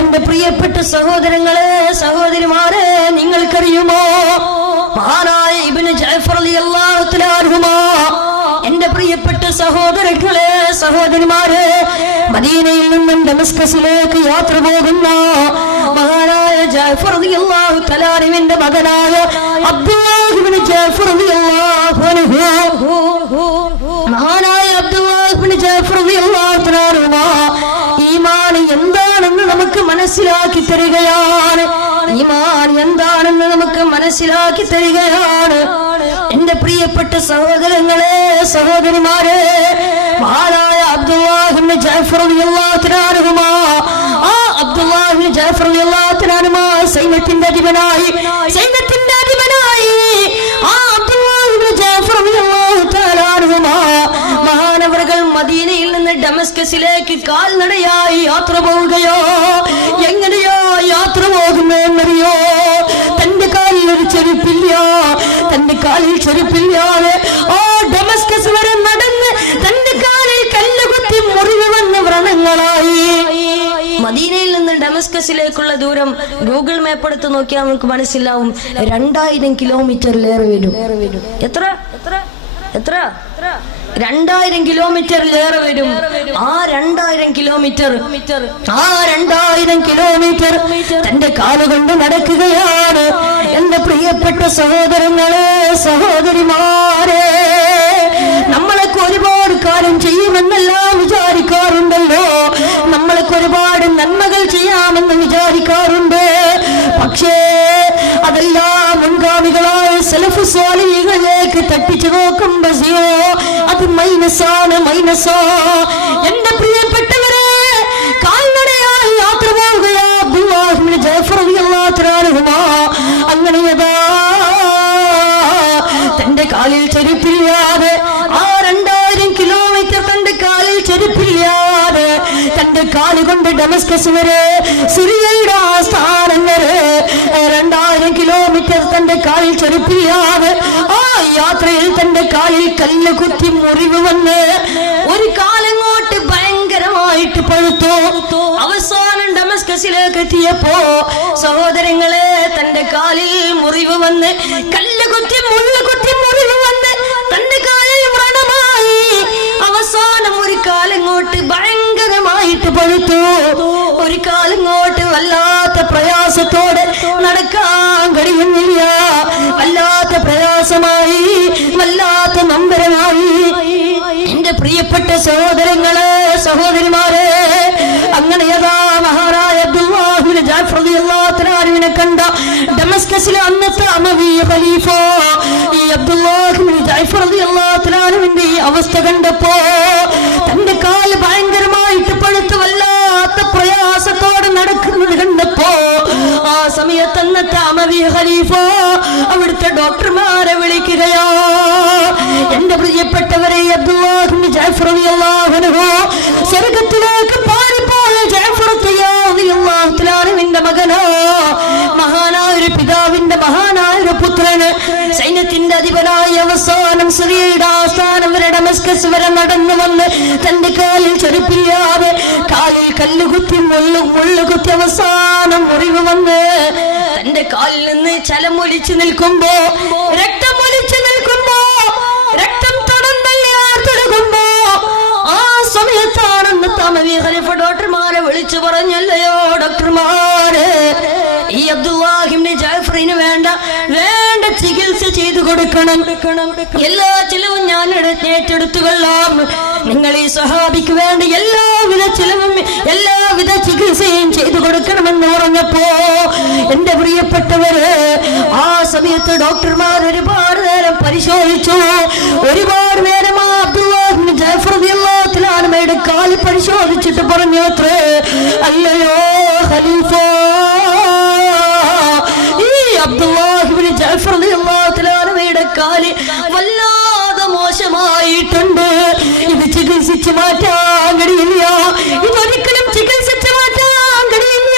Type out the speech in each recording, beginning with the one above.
എന്റെ പ്രിയപ്പെട്ട സഹോദരങ്ങളെ സഹോദരിമാരെ നിങ്ങൾക്കറിയുമോ മഹാനായ ഇബ്നു ജഅഫർ റളിയല്ലാഹു തആല അൻഹുമാ എന്റെ പ്രിയപ്പെട്ട സഹോദരങ്ങളെ സഹോദരിമാരെ മദീനയിൽ നിന്നും ഡമസ്കസിലേക്ക് യാത്ര പോകുന്ന മഹാനായ ജഅഫർ റളിയല്ലാഹു തആല അൻഹുവിന്റെ മകനായ അബ്ദുല്ലാഹ് ഇബ്നു ജഅഫർ റളിയല്ലാഹു അൻഹു മഹാനായ അബ്ദുല്ലാഹ് ഇബ്നു ജഅഫർ റളിയല്ലാഹു തആല അൻഹു ഈമാൻ എന്താണെന്ന് നമുക്ക് മനസ്സിലാക്കി തരികയാണ്. ഈമാൻ എന്താണെന്ന് നമുക്ക് മനസ്സിലാക്കി തരികയാണ്. എന്റെ പ്രിയപ്പെട്ട സഹോദരങ്ങളെ സഹോദരിമാരെ മഹാനായ അബ്ദുല്ലാഹ് ഇബ്നു ജഅഫർ റളിയല്ലാഹു തആല അൻഹു ആ അബ്ദുല്ലാഹ് ഇബ്നു ജഅഫർ റളിയല്ലാഹു തആല അൻഹു സൈന്യത്തിന്റെ അധിപനായി ആ അബ്ദുല്ലാഹ് ഇബ്നു ജഅഫർ റളിയല്ലാഹു തആല അൻഹു മഹാനവറുകൾ മദീനയിൽ നിന്ന് ഡമസ്കസിലേക്ക് കാൽനടയായി യാത്ര പോവുകയോ എങ്ങനെയോ യാത്ര പോകുന്നതെന്നറിയോ തന്റെ കാലിൽ ഒരു ചെരുപ്പില്ല തന്റെ കാലിൽ ചെരുപ്പില്ലാതെ ആ ഡമസ്കസ് വരെ നടന്ന് തന്റെ കാലിൽ കല്ലുകുത്തി മുറിവ് വന്ന വ്രണങ്ങളായി. മദീനയിൽ നിന്ന് ഡമസ്കസിലേക്കുള്ള ദൂരം ഗൂഗിൾ മാപ്പ് എടുത്ത് നോക്കിയാൽ നമുക്ക് മനസ്സിലാവും 2000 കിലോമീറ്ററിലേറെ വരും. എത്ര 2000 കിലോമീറ്ററിലേറെ വരും. ആ 2000 കിലോമീറ്റർ തന്റെ കാലുകൊണ്ട് നടക്കുകയാണ്. എന്റെ പ്രിയപ്പെട്ട സഹോദരങ്ങളെ സഹോദരിമാരെ നമ്മളൊക്കെ ഒരുപാട് കാര്യം ചെയ്യുമെന്നെല്ലാം വിചാരിക്കാറുണ്ടല്ലോ. നമ്മളൊക്കെ ഒരുപാട് നന്മകൾ ചെയ്യാമെന്ന് വിചാരിക്കാറുണ്ട്. പക്ഷേ അതെല്ലാം മുൻഗാമികളായ സലഫ് സ്വാലിഹികളിലേക്ക് തട്ടിച്ചു നോക്കുമ്പോ അത് മൈനസാണ്. എന്റെ പ്രിയപ്പെട്ടവരെ കാൽനടയായി യാത്ര പോവുകയാ അബ്ദുല്ലാഹ് ഇബ്നു ജഅഫർ റളിയല്ലാഹു തആല അൻഹു അങ്ങനെയതാ തന്റെ കാലിൽ ചെരുപ്പില്ലാതെ ആ 2000 കിലോമീറ്റർ തന്റെ കാലിൽ ചെരുപ്പില്ലാതെ തന്റെ കാലുകൊണ്ട് ഡമസ്കസ് വരെ സിറിയയുടെ ആസ്ഥാനം വരെ 2000 കിലോമീറ്റർ തന്റെ കാലിൽ ചെരുപ്പില്ലാതെ ആ യാത്രയിൽ തന്റെ കാലിൽ കല്ല് കുത്തി മുറിവ് വന്ന് ഒരു കാലങ്ങോട്ട് ഭയങ്കരമായിട്ട് പഴുത്തു. അവസാനം ഡമസ്കസിലേക്ക് എത്തിയപ്പോ സഹോദരങ്ങളെ തന്റെ കാലിൽ മുറിവ് വന്ന് കല്ല് കുത്തി മുള്ളു കുത്തി മുറിവ് വന്ന് തന്റെ കാലിൽ വ്രണമായി. അവസാനം ഒരു കാലങ്ങോട്ട് ഭയങ്കരമായിട്ട് പഴുത്തു. ഒരു കാലങ്ങോട്ട് വല്ലാത്ത പ്രയാസത്തോടെ നടക്കാൻ കഴിയുന്നില്ല. വല്ലാത്ത പ്രയാസമായി, വല്ലാത്ത നമ്പരമായി. എന്റെ പ്രിയപ്പെട്ട സഹോദരങ്ങളെ സഹോദരിമാരെ അങ്ങനെയതാ മഹാനായ അബ്ദുല്ലാഹ് ഇബ്നു ജഅഫർ റളിയല്ലാഹു തആല അൻഹുവിനെ കണ്ട ഡമസ്കസിലെ അന്നത്തെ അമവി ഖലീഫ ഈ അബ്ദുല്ലാഹ് ഇബ്നു ജഅഫർ റളിയല്ലാഹു തആല അൻഹുവിന്റെ ഈ അവസ്ഥ കണ്ടപ്പോ തന്റെ കാല് ഭയങ്കരമായിട്ട് പഴുത്ത് വല്ലാത്ത പ്രയാസത്തോടെ നടക്കുന്നത് കണ്ടപ്പോ ആ സമയത്ത് അന്നത്തെ അമവി ഖലീഫ അവിടുത്തെ ഡോക്ടർമാരെ വിളിക്കുകയോ എന്റെ പ്രിയപ്പെട്ടവരെ അബ്ദുല്ലാഹ് ഇബ്നു ജഅഫർ റളിയല്ലാഹു അൻഹു സ്വർഗ്ഗത്തിലേക്ക് പാറിപ്പോയ ജഅഫർ റളിയല്ലാഹു തആല അൻഹുവിന്റെ മകനോ മഹാനായ ഒരു പിതാവിന്റെ മഹാനായ ഒരു പുത്രന് സൈന്യത്തിന്റെ അധിപനായ അവസാനം സിറിയയുടെ ആസ്ഥാനം വരെ ഡമസ്കസ് വരെ നടന്നു വന്ന് തന്റെ കാലിൽ ചെരുപ്പില്ലാതെ കാലിൽ കല്ലുകുത്തി മുള്ളുകുത്തി അവസാനം മുറിവ് വന്ന് തന്റെ കാലിൽ നിന്ന് ചലമൊലിച്ചു നിൽക്കുമ്പോ രക്തമൊലിച്ചു നിൽക്കുമ്പോ രക്തം തുടങ്ങുമ്പോ ആ സമയത്താണെന്ന് തമവി ഖലീഫ ഡോക്ടർമാരെ വിളിച്ചു പറഞ്ഞല്ലയോ ഡോക്ടർമാരെ ഈ അബ്ദുല്ലാഹ് ഇബ്നു ജഅഫറിന് വേണ്ട ചികിത്സ ചെയ്തു കൊടുക്കണം. എല്ലാ ചിലവും ഞാൻ ഏറ്റെടുത്തുകൊള്ളാം. നിങ്ങൾ ഈ സ്വഹാബിക്ക് വേണ്ട എല്ലാവിധ ചിലവും എല്ലാവിധ ചികിത്സയും ചെയ്തു കൊടുക്കണമെന്ന് പറഞ്ഞപ്പോ എന്റെ പ്രിയപ്പെട്ടവര് ആ സമയത്ത് ഡോക്ടർമാർ ഒരുപാട് നേരം പരിശോധിച്ചു. ഒരുപാട് നേരം ആ അബ്ദുല്ലാഹ് ഇബ്നു ജഅഫർ റളിയല്ലാഹു തആല അൻഹുയുടെ കാല് പരിശോധിച്ചിട്ട് പറഞ്ഞു അത്രേ അല്ലയോ ഖലീഫ ഈ അബ്ദുല്ലാഹ് ഇബ്നു ജഅഫർ റളിയല്ലാഹു തആല അൻഹുയുടെ കാല് വല്ലാതെ മോശമായിട്ടുണ്ട്. ഇത് ചികിത്സിച്ച് മാറ്റാൻ കഴിയില്ല. ഇതൊരിക്കലും ചികിത്സിച്ച് മാറ്റാൻ കഴിയില്ല.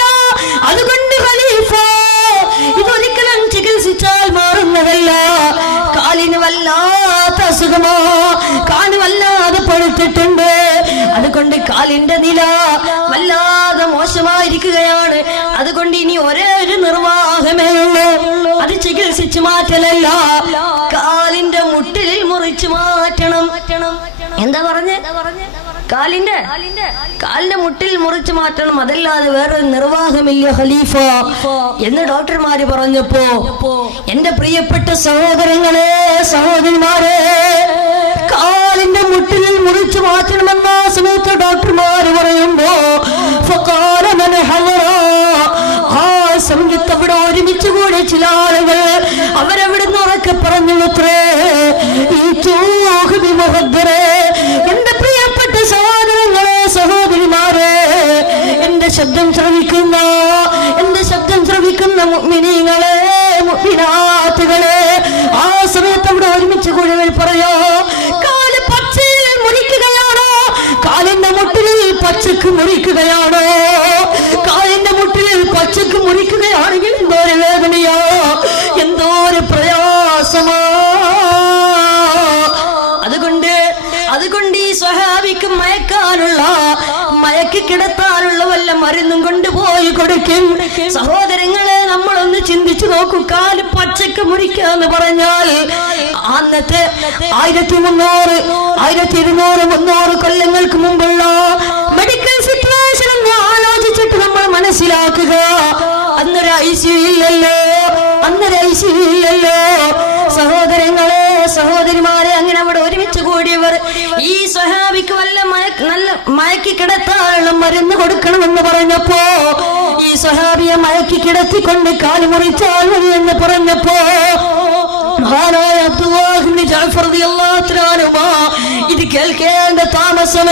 അതുകൊണ്ട് ഖലീഫ ഇതൊരിക്കലും ചികിത്സിച്ചാൽ മാറുന്നതല്ല. കാലിന് വല്ലാത്ത അസുഖമോ കാല് വല്ലാതെ പഴുത്തിട്ടുണ്ട്. അതുകൊണ്ട് കാലിന്റെ നില വല്ലാതെ മോശമായിരിക്കും. ബാധിക്കുകയാണ്. അതുകൊണ്ട് ഇനി ഒരേ ഒരു നിർവാഹമേ ഉള്ളൂ, അത് ചികിത്സിച്ചു മാറ്റലല്ല, കാലിന്റെ മുട്ടിലിൽ മുറിച്ചു മാറ്റണം. എന്താ പറഞ്ഞേ? കാലിന്റെ മുട്ടിൽ മുറിച്ചു മാറ്റണം, അതല്ലാതെ വേറെ നിർവാഹമില്ല ഖലീഫ എന്ന് ഡോക്ടർമാര് പറഞ്ഞപ്പോ എന്റെ പ്രിയപ്പെട്ട സഹോദരങ്ങളെ, സഹോദരിമാരെ, കാലിന്റെ മുട്ടിൽ മുറിച്ചു മാറ്റണമെന്ന സമയത്ത് ഡോക്ടർമാര് പറയുമ്പോ ആ സമയത്ത് അവിടെ ഒരുമിച്ച് കൂടി ചില ആളുകൾ അവരവിടുന്ന് ഉറക്കെ പറഞ്ഞു, അത്രേ എന്റെ പ്രിയപ്പെട്ട സഹോദരങ്ങളെ, സഹോദരിമാരെ, എന്റെ ശബ്ദം ശ്രവിക്കുന്ന മുഅ്മിനീങ്ങളെ, മുഅ്മിനാത്തുകളെ, ആ സമയത്ത് അവിടെ ഒരുമിച്ച് കൂടി പറയോ, കാല് പച്ചയിൽ മുറിക്കുകയാണോ, കാലിന്റെ മുട്ടിൽ പച്ചക്ക് മുറിക്കുകയാണോ, കാലിന്റെ മുട്ടിൽ പച്ചക്ക് മുറിക്കുകയാണെങ്കിൽ എന്തോ ഒരു വേദനയോ, എന്തോ ഒരു പ്രയാസമോ. അതുകൊണ്ട് ഈ സ്വഹാബിക്ക് മയക്കി കിടത്താനുള്ള വല്ല മരുന്നും കൊണ്ടുപോയി കൊടുക്കും. സഹോദരങ്ങളെ, നമ്മളൊന്ന് ചിന്തിച്ചു നോക്കൂ. കാല് പച്ചക്ക് മുറിക്കാന്ന് പറഞ്ഞാൽ അന്നത്തെ 1300, 1200, 300 കൊല്ലങ്ങൾക്ക് മുമ്പുള്ള മെഡിക്കൽ സിറ്റുവേഷൻ ഒന്ന് ആലോചിച്ചിട്ട് നമ്മൾ മനസ്സിലാക്കുക. അന്നൊരു ഐസിയു ഇല്ലല്ലോ. സഹോദരങ്ങളെ, സഹോദരിമാരെ, അങ്ങനെ അവിടെ ഒരുമിച്ച് കൂടിയവർ ഈ സ്വഹാബിക്ക് വല്ല നല്ല മയക്കി കിടത്താനുള്ള മരുന്ന് കൊടുക്കണമെന്ന് പറഞ്ഞപ്പോ ഈ സ്വഹാബിയെ മയക്കി കിടത്തിക്കൊണ്ട് കാല് മുറിച്ചാൽ മതി എന്ന് പറഞ്ഞപ്പോ മഹാനായ അബ്ദുല്ലാഹ് ഇബ്നു ജഅഫർ റളിയല്ലാഹു അൻഹു ഇത് കേൾക്കേണ്ട താമസം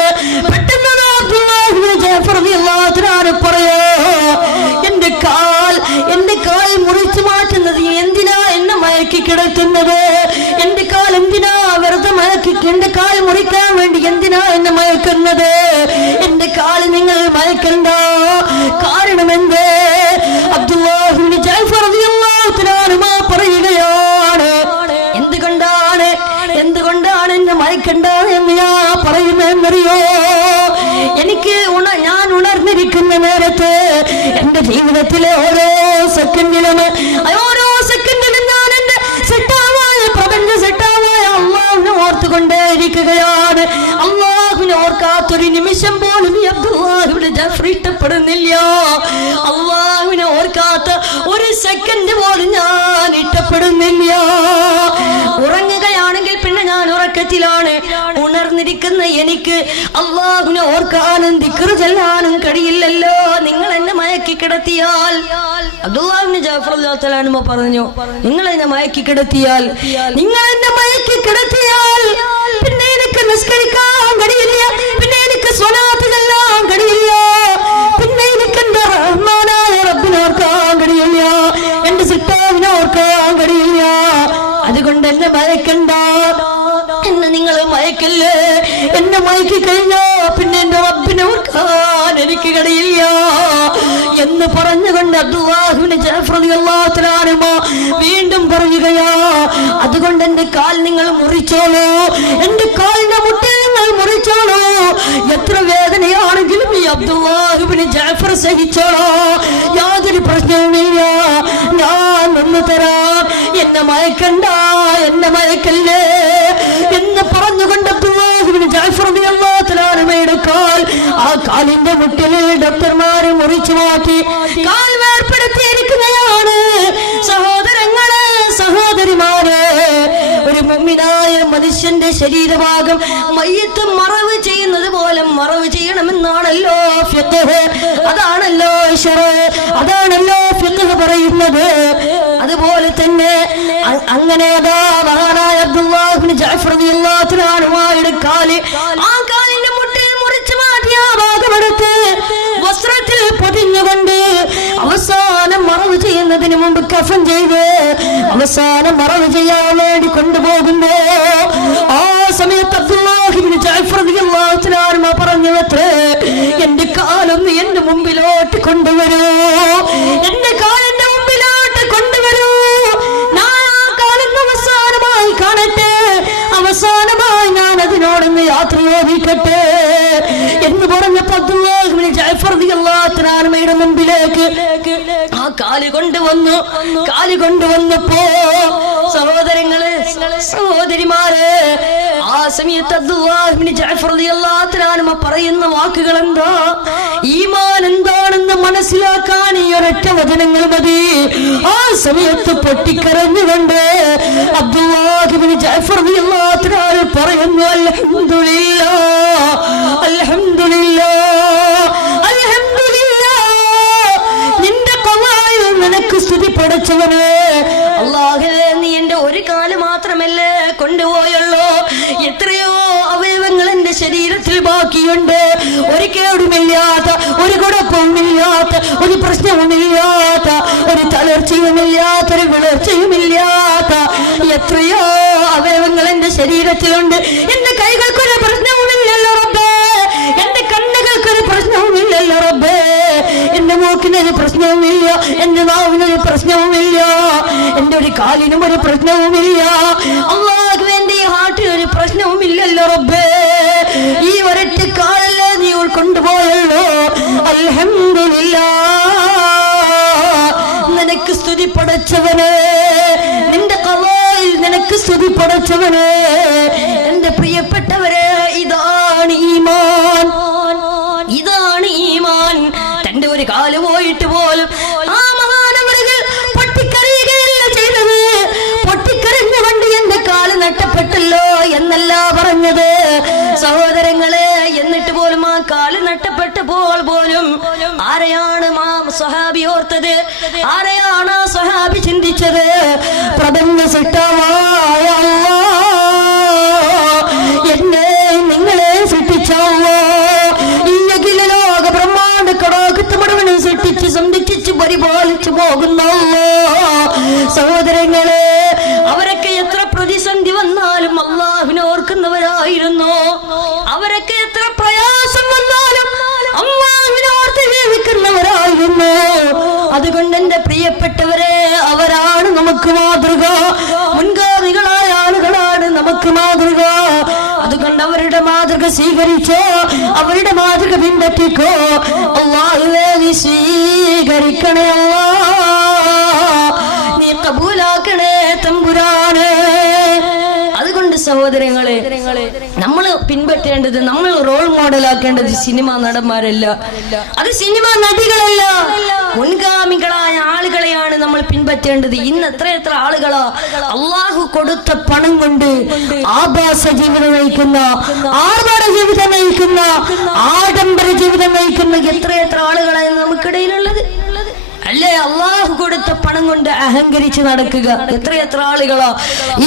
പെട്ടെന്ന് അബ്ദുല്ലാഹ് ഇബ്നു ജഅഫർ റളിയല്ലാഹു അൻഹു പറയോ, എന്റെ കാൽ മുറിച്ചു മാറ്റുന്നത് എന്തിനാ എന്നെ മയക്കി കിടത്തുന്നത്? എന്റെ കാൽ എന്തിനാ വെറുതെ എന്റെ കാൽ മുറിക്കാൻ വേണ്ടി എന്തിനാ എന്നെ മയക്കുന്നത്? എന്റെ കാൽ നിങ്ങൾ മയക്കണ്ട. കാരണമെന്ത്? അബ്ദുല്ലാഹ് ഇബ്നു ജഅഫർ റളിയല്ലാഹു അൻഹു പറയുകയാണ്, എന്തുകൊണ്ടാണ് എന്നെ മയക്കണ്ട എന്ന് ഞാൻ പറയുന്നതെന്നറിയോ? ഞാൻ ഉണർന്നിരിക്കുന്ന നേരത്ത് എന്റെ ജീവിതത്തിലെ ഓരോ സെക്കൻഡിലും ഞാൻ എന്റെ പ്രപഞ്ച സെറ്റാവായ അള്ളാഹുവിനെ ഓർത്തുകൊണ്ടേയിരിക്കുകയാണ്. അള്ളാഹുവിനെ ഓർക്കാത്തൊരു നിമിഷം പോലും ഈ അബ്ദുല്ലാഹ് ഇബ്നു ജഅഫർ ഇഷ്ടപ്പെടുന്നില്ല. അള്ളാഹുവിനെ ഓർക്കാത്ത ഒരു സെക്കൻഡ് പോലും ഞാൻ ഇഷ്ടപ്പെടുന്നില്ല. ഉറങ്ങുകയാണെങ്കിൽ പിന്നെ ഞാൻ ഉറക്കത്തിലാണ്. ഉണർന്നിരിക്കുന്ന എനിക്ക് അള്ളാഹുവിനെ ഓർക്കാനും ദിക്ർ ചൊല്ലാനും കഴിയില്ലല്ലോ. നിങ്ങൾ എന്നെ മയക്കി കിടത്തിയാൽ, അബ്ദുല്ലാഹ് ഇബ്നു ജഅഫർ റളിയല്ലാഹു അൻഹു പറഞ്ഞു, നിങ്ങൾ എന്നെ മയക്കി കിടത്തിയാൽ പിന്നെ എനിക്ക് നിസ്കരിക്കാൻ കഴിയില്ല, പിന്നെ എനിക്ക് സ്വലാത്ത് ചൊല്ലാൻ കഴിയില്ല, പിന്നെ എനിക്ക് എന്റെ റഹ്മാനായ റബ്ബിനെ ഓർക്കാൻ കഴിയില്ല, എന്റെ സിട്ടാവിനെ ഓർക്കാൻ കഴിയില്ല. അതുകൊണ്ട് എന്നെ മയക്കണ്ട, എന്നെ നിങ്ങൾ മയക്കല്ലേ. എന്നെ മയക്കി കഴിഞ്ഞോ പിന്നെ എന്റെ റബ്ബിനെ ഓർക്കാൻ എനിക്ക് കഴിയില്ല എന്ന് പറഞ്ഞുകൊണ്ട് അബ്ദുല്ലാഹ് ഇബ്നു ജഅഫർ റളിയല്ലാഹു അൻഹു വീണ്ടും പറയുകയാ, അതുകൊണ്ട് എന്റെ കാൽ നിങ്ങൾ മുറിച്ചോളൂ, എന്റെ കാലിന്റെ മുട്ടിൽ നിങ്ങൾ മുറിച്ചോളൂ. എത്ര വേദനയാണെങ്കിലും ഈ അബ്ദുല്ലാഹ് ഇബ്നു ജഅഫർ സഹിച്ചോളൂ, യാതൊരു പ്രശ്നവുമില്ല, ഞാൻ നിന്ന് തരാം, എന്നെ മയക്കണ്ട, എന്നെ മയക്കല്ലേ എന്ന് പറഞ്ഞുകൊണ്ട് അബ്ദുല്ലാഹ് ഇബ്നു ജഅഫർ റളിയല്ലാഹു അൻഹുയുടെ കാൽ ആ കാലിന്റെ മുട്ടിൽ ഡോക്ടർമാരെ മുറിച്ചു മാറ്റി കാൽ വേർപ്പെടുത്തിയിരിക്കുകയാണ്. സഹോദരങ്ങളെ, സഹോദരിമാരെ, ഒരു മുഅ്മിനായ മനുഷ്യന്റെ ശരീരഭാഗം മയ്യത്ത് മറവ് ചെയ്യുന്നത് പോലെ മറവ് ചെയ്യണമെന്നാണല്ലോ ഫിഖ്, അതാണല്ലോ ശറഅ്, അതാണല്ലോ ഫിഖ് പറയുന്നത്. അതുപോലെ തന്നെ അങ്ങനെ മഹാനായ അബ്ദുല്ലാഹ് ഇബ്നു ജഅഫർ റളിയല്ലാഹു അൻഹുയുടെ കാല് ആ കാലിന്റെ മുട്ടിൽ മുറിച്ചു മാറ്റിയ ഭാഗമെടുത്ത് വസ്ത്രത്തിൽ പൊതിഞ്ഞുകൊണ്ട് അവസാനം മറവ് ചെയ്യുന്നതിന് മുമ്പ് കഫൻ ചെയ്ത് അവസാനം മറവ് ചെയ്യാൻ വേണ്ടി കൊണ്ടുപോകുമ്പോ ആ സമയത്ത് അബ്ദുല്ലാഹ് ഇബ്നു ജഅഫർ റളിയല്ലാഹു അൻഹു പറഞ്ഞു, അത്രേ എന്റെ കാലൊന്ന് എന്റെ മുമ്പിലോട്ട് കൊണ്ടുവരൂ, എന്റെ കാലിന്റെ മുമ്പിലോട്ട് കൊണ്ടുവരൂ, ഞാൻ ആ കാലൊന്ന് അവസാനമായി കാണട്ടെ, അവസാനമായി ഞാൻ അതിനോടൊന്ന് യാത്ര ചോദിക്കട്ടെ എന്ന് പറഞ്ഞപ്പോ അബ്ദുല്ലാഹ് ഇബ്നു ജഅഫർ റളിയല്ലാഹു അൻഹയുടെ മുമ്പിലേക്ക് ആ കാല് കൊണ്ടുവന്നപ്പോ സഹോദരങ്ങളെ സഹോദരിമാരെ ആ സമയത്ത് അബ്ദുല്ലാഹ് ഇബ്നു ജഅഫർ റളിയല്ലാഹു അൻഹു പറയുന്ന വാക്കുകൾ എന്താ? ഈമാൻ എന്താണെന്ന് മനസ്സിലാക്കാൻ ഈ ഒരൊറ്റ വചനങ്ങൾ മതി. ആ സമയത്ത് പൊട്ടിക്കരഞ്ഞുകൊണ്ട് അബ്ദുല്ലാഹ് ഇബ്നു ജഅഫർ റളിയല്ലാഹു അൻഹു പറയുന്നു, അൽഹംദുലില്ലാഹ് അൽഹംദുലില്ലാഹ് അൽഹംദുലില്ലാഹ്, നിന്റെ ഖളായിൽ നിനക്ക് സ്തുതി പടച്ചവനെ. അല്ലാഹുവേ, നീ എന്റെ ഒരു കാല് മാത്രമല്ലേ കൊണ്ടുപോയുള്ളൂ, എത്രയോ അവയവങ്ങൾ എന്റെ ശരീരത്തിൽ ബാക്കിയുണ്ട്. ഒരു കേടുമില്ലാത്ത, ഒരു കുഴപ്പവുമില്ലാത്ത, ഒരു പ്രശ്നവുമില്ലാത്ത, ഒരു തളർച്ചയുമില്ലാത്ത, ഒരു വിളർച്ചയുമില്ലാത്ത എത്രയോ അവയവങ്ങൾ എന്റെ ശരീരത്തിലുണ്ട്. എന്റെ കൈകൾക്കൊരു പ്രശ്നവുമില്ലല്ലോ റബ്ബേ, എന്റെ കണ്ണുകൾക്കൊരു പ്രശ്നവുമില്ലല്ലോ റബ്ബേ, എന്റെ മൂക്കിനൊരു പ്രശ്നവുമില്ല, എന്റെ നാവിനൊരു പ്രശ്നവുമില്ല, എന്റെ ഒരു കാലിനും ഒരു പ്രശ്നവുമില്ല. അല്ലാഹുവേ, എന്റെ ഈ ഹാർട്ടിനൊരു പ്രശ്നവുമില്ലല്ലോ റബ്ബേ, ഈ ഒരൊറ്റ കാലല്ലേ നീ കൊണ്ടുപോയല്ലോ. അൽഹംദുലില്ലാഹ്, നിനക്ക് സ്തുതി പടച്ചവനെ, നിന്റെ ഖളായിൽ നിനക്ക് സ്തുതി പടച്ചവനെ. എന്റെ പ്രിയപ്പെട്ടവരെ, ഇതാണ് ഈമാൻ, ഇതാണ് ഈമാൻ. തന്റെ ഒരു കാല് പോയിട്ട് പോലും ആ മഹാനവറുകൾ പൊട്ടിക്കരയുകയല്ല ചെയ്തത്. പൊട്ടിക്കരഞ്ഞുകൊണ്ട് എന്റെ കാല് നഷ്ടപ്പെട്ടല്ലോ എന്നല്ല പറഞ്ഞത് സഹോദരങ്ങളെ. എന്നിട്ട് പോലും ആ കാല് നഷ്ടപ്പെട്ടപ്പോൾ പോലും ആരെയാണ് സ്വഹാബി ഓർത്തത്? ആരെയാണ് ആ സ്വഹാബി ചിന്തിച്ചത്? പ്രപഞ്ച സൃഷ്ടാവായ എന്നെ നിങ്ങളെ സൃഷ്ടിച്ചല്ലോ, ഈ അഖില ലോക ബ്രഹ്മാണ്ഡ കടാകത്ത് മുഴുവനും സൃഷ്ടിച്ച് സംരക്ഷിച്ച് പരിപാലിച്ചു പോകുന്നല്ലോ. സഹോദരങ്ങളെ, അവരൊക്കെ എത്ര പ്രതിസന്ധി വന്നാലും അല്ലാഹുവിനെ ഓർക്കുന്നവരായിരുന്നു. അവരൊക്കെ എത്ര പ്രയാസം വന്നാലും അല്ലാഹുവിനെ ഓർത്ത് ജീവിക്കുന്നവരായിരുന്നു. അതുകൊണ്ട് എന്റെ പ്രിയപ്പെട്ടവരെ, അവരാണ് നമുക്ക് മാതൃക. മുൻഗാമികളായ ആളുകളാണ് നമുക്ക് മാതൃക. അതുകൊണ്ട് അവരുടെ മാതൃക സ്വീകരിച്ചോ, അവരുടെ മാതൃക പിൻപറ്റിക്കോ. അല്ലാഹുവേ, നീ സ്വീകരിക്കണേ അല്ലാഹ്, നീ കബൂലാക്കണേ തമ്പുരാനെ. അതുകൊണ്ട് സഹോദരങ്ങളെ, നമ്മൾ പിൻപറ്റേണ്ടത്, നമ്മൾ റോൾ മോഡലാക്കേണ്ടത് സിനിമാ നടന്മാരല്ല, അത് സിനിമാ നടികളല്ല, മുൻഗാമികളായ ആളുകളെയാണ് നമ്മൾ പിൻപറ്റേണ്ടത്. ഇന്ന് എത്ര ആളുകളാ അള്ളാഹു കൊടുത്ത പണം കൊണ്ട് ആഭാസ ജീവിതം നയിക്കുന്ന, ആർഭാട ജീവിതം നയിക്കുന്ന, ആഡംബര ജീവിതം നയിക്കുന്ന എത്ര ആളുകളാണ് നമുക്കിടയിലുള്ളത്. അല്ലേ, അള്ളാഹു കൊടുത്ത പണം കൊണ്ട് അഹങ്കരിച്ച് നടക്കുക എത്ര ആളുകളാ.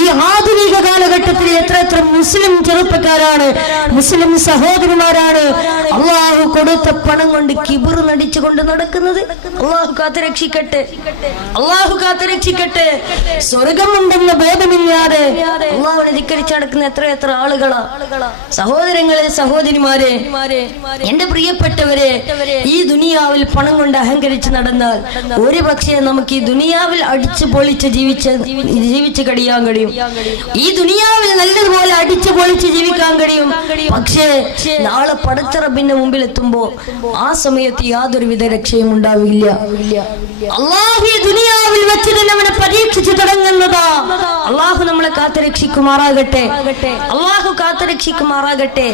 ഈ ആധുനിക കാലഘട്ടത്തിൽ എത്ര മുസ്ലിം ചെറുപ്പക്കാരാണ്, മുസ്ലിം സഹോദരിമാരാണ് അള്ളാഹു കൊടുത്ത പണം കൊണ്ട് കിബിർ നടിച്ചുകൊണ്ട് നടക്കുന്നത്. അള്ളാഹു കാത്തുരക്ഷിക്കട്ടെ, അള്ളാഹു കാത്തുരക്ഷിക്കട്ടെ. സ്വർഗമുണ്ടെന്ന ബോധമില്ലാതെ അള്ളാഹുവിനെ ധിക്കരിച്ച് നടക്കുന്ന എത്ര ആളുകളാ. സഹോദരങ്ങളെ, സഹോദരിമാരെ, എന്റെ പ്രിയപ്പെട്ടവരെ, ഈ ദുനിയാവിൽ പണം കൊണ്ട് അഹങ്കരിച്ച് നടന്നാൽ ഒരു പക്ഷേ നമുക്ക് ഈ ദുനിയാവിൽ അടിച്ചു പൊളിച്ച് ജീവിച്ച് കഴിയാൻ കഴിയും. ഈ ദുനിയാവിൽ നല്ലതുപോലെ അടിച്ചു പൊളിച്ച് ജീവിക്കാൻ കഴിയും. പക്ഷേ നാളെ പടച്ച റബ്ബിന്റെ മുമ്പിൽ എത്തുമ്പോ ആ സമയത്ത് യാതൊരുവിധ രക്ഷയും ഉണ്ടാവില്ല. അള്ളാഹു ഈ ദുനിയാവിൽ വെച്ച് തന്നെ അവനെ പരീക്ഷിച്ചു തുടങ്ങുന്നതാ. അള്ളാഹു നമ്മളെ കാത്തുരക്ഷിക്കുമാറാകട്ടെ, അള്ളാഹു കാത്തുരക്ഷിക്കുമാറാകട്ടെ.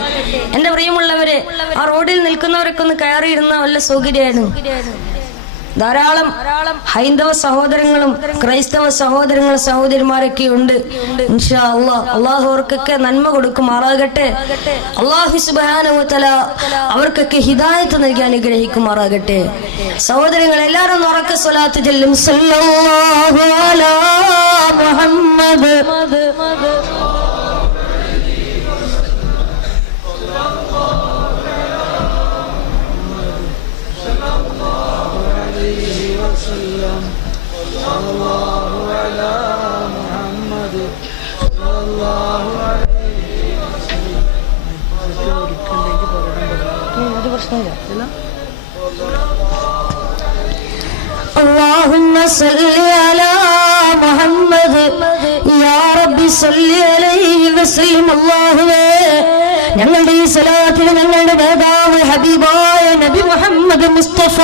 എന്റെ പ്രിയമുള്ളവരെ, ആ റോഡിൽ നിൽക്കുന്നവരൊക്കെ ഒന്ന് കയറിയിരുന്ന വല്ല സൗകര്യമാണ്. ധാരാളം ഹൈന്ദവ സഹോദരങ്ങളും ക്രൈസ്തവ സഹോദരങ്ങളും സഹോദരിമാരൊക്കെ ഉണ്ട്. ഇൻഷാ അല്ലാഹ്, അള്ളാഹു അവർക്കൊക്കെ നന്മ കൊടുക്കുമാറാകട്ടെ. അള്ളാഹു സുബ്ഹാനഹു വ തആല അവർക്കൊക്കെ ഹിദായത്ത് നൽകി അനുഗ്രഹിക്കുമാറാകട്ടെ. സഹോദരങ്ങൾ, എല്ലാവരും ഉറക്കെ സ്വലാത്ത് ചൊല്ലും. സല്ലല്ലാഹു അലാ മുഹമ്മദ്. اللهم صل على محمد يا ربي صل عليه وسلم. അല്ലാഹുവേ, ഞങ്ങളുടെ ഈ സ്വലാത്തിൽ ഞങ്ങളുടെ അല്ലാഹു ഹബീബായ നബി മുഹമ്മദ് മുസ്തഫ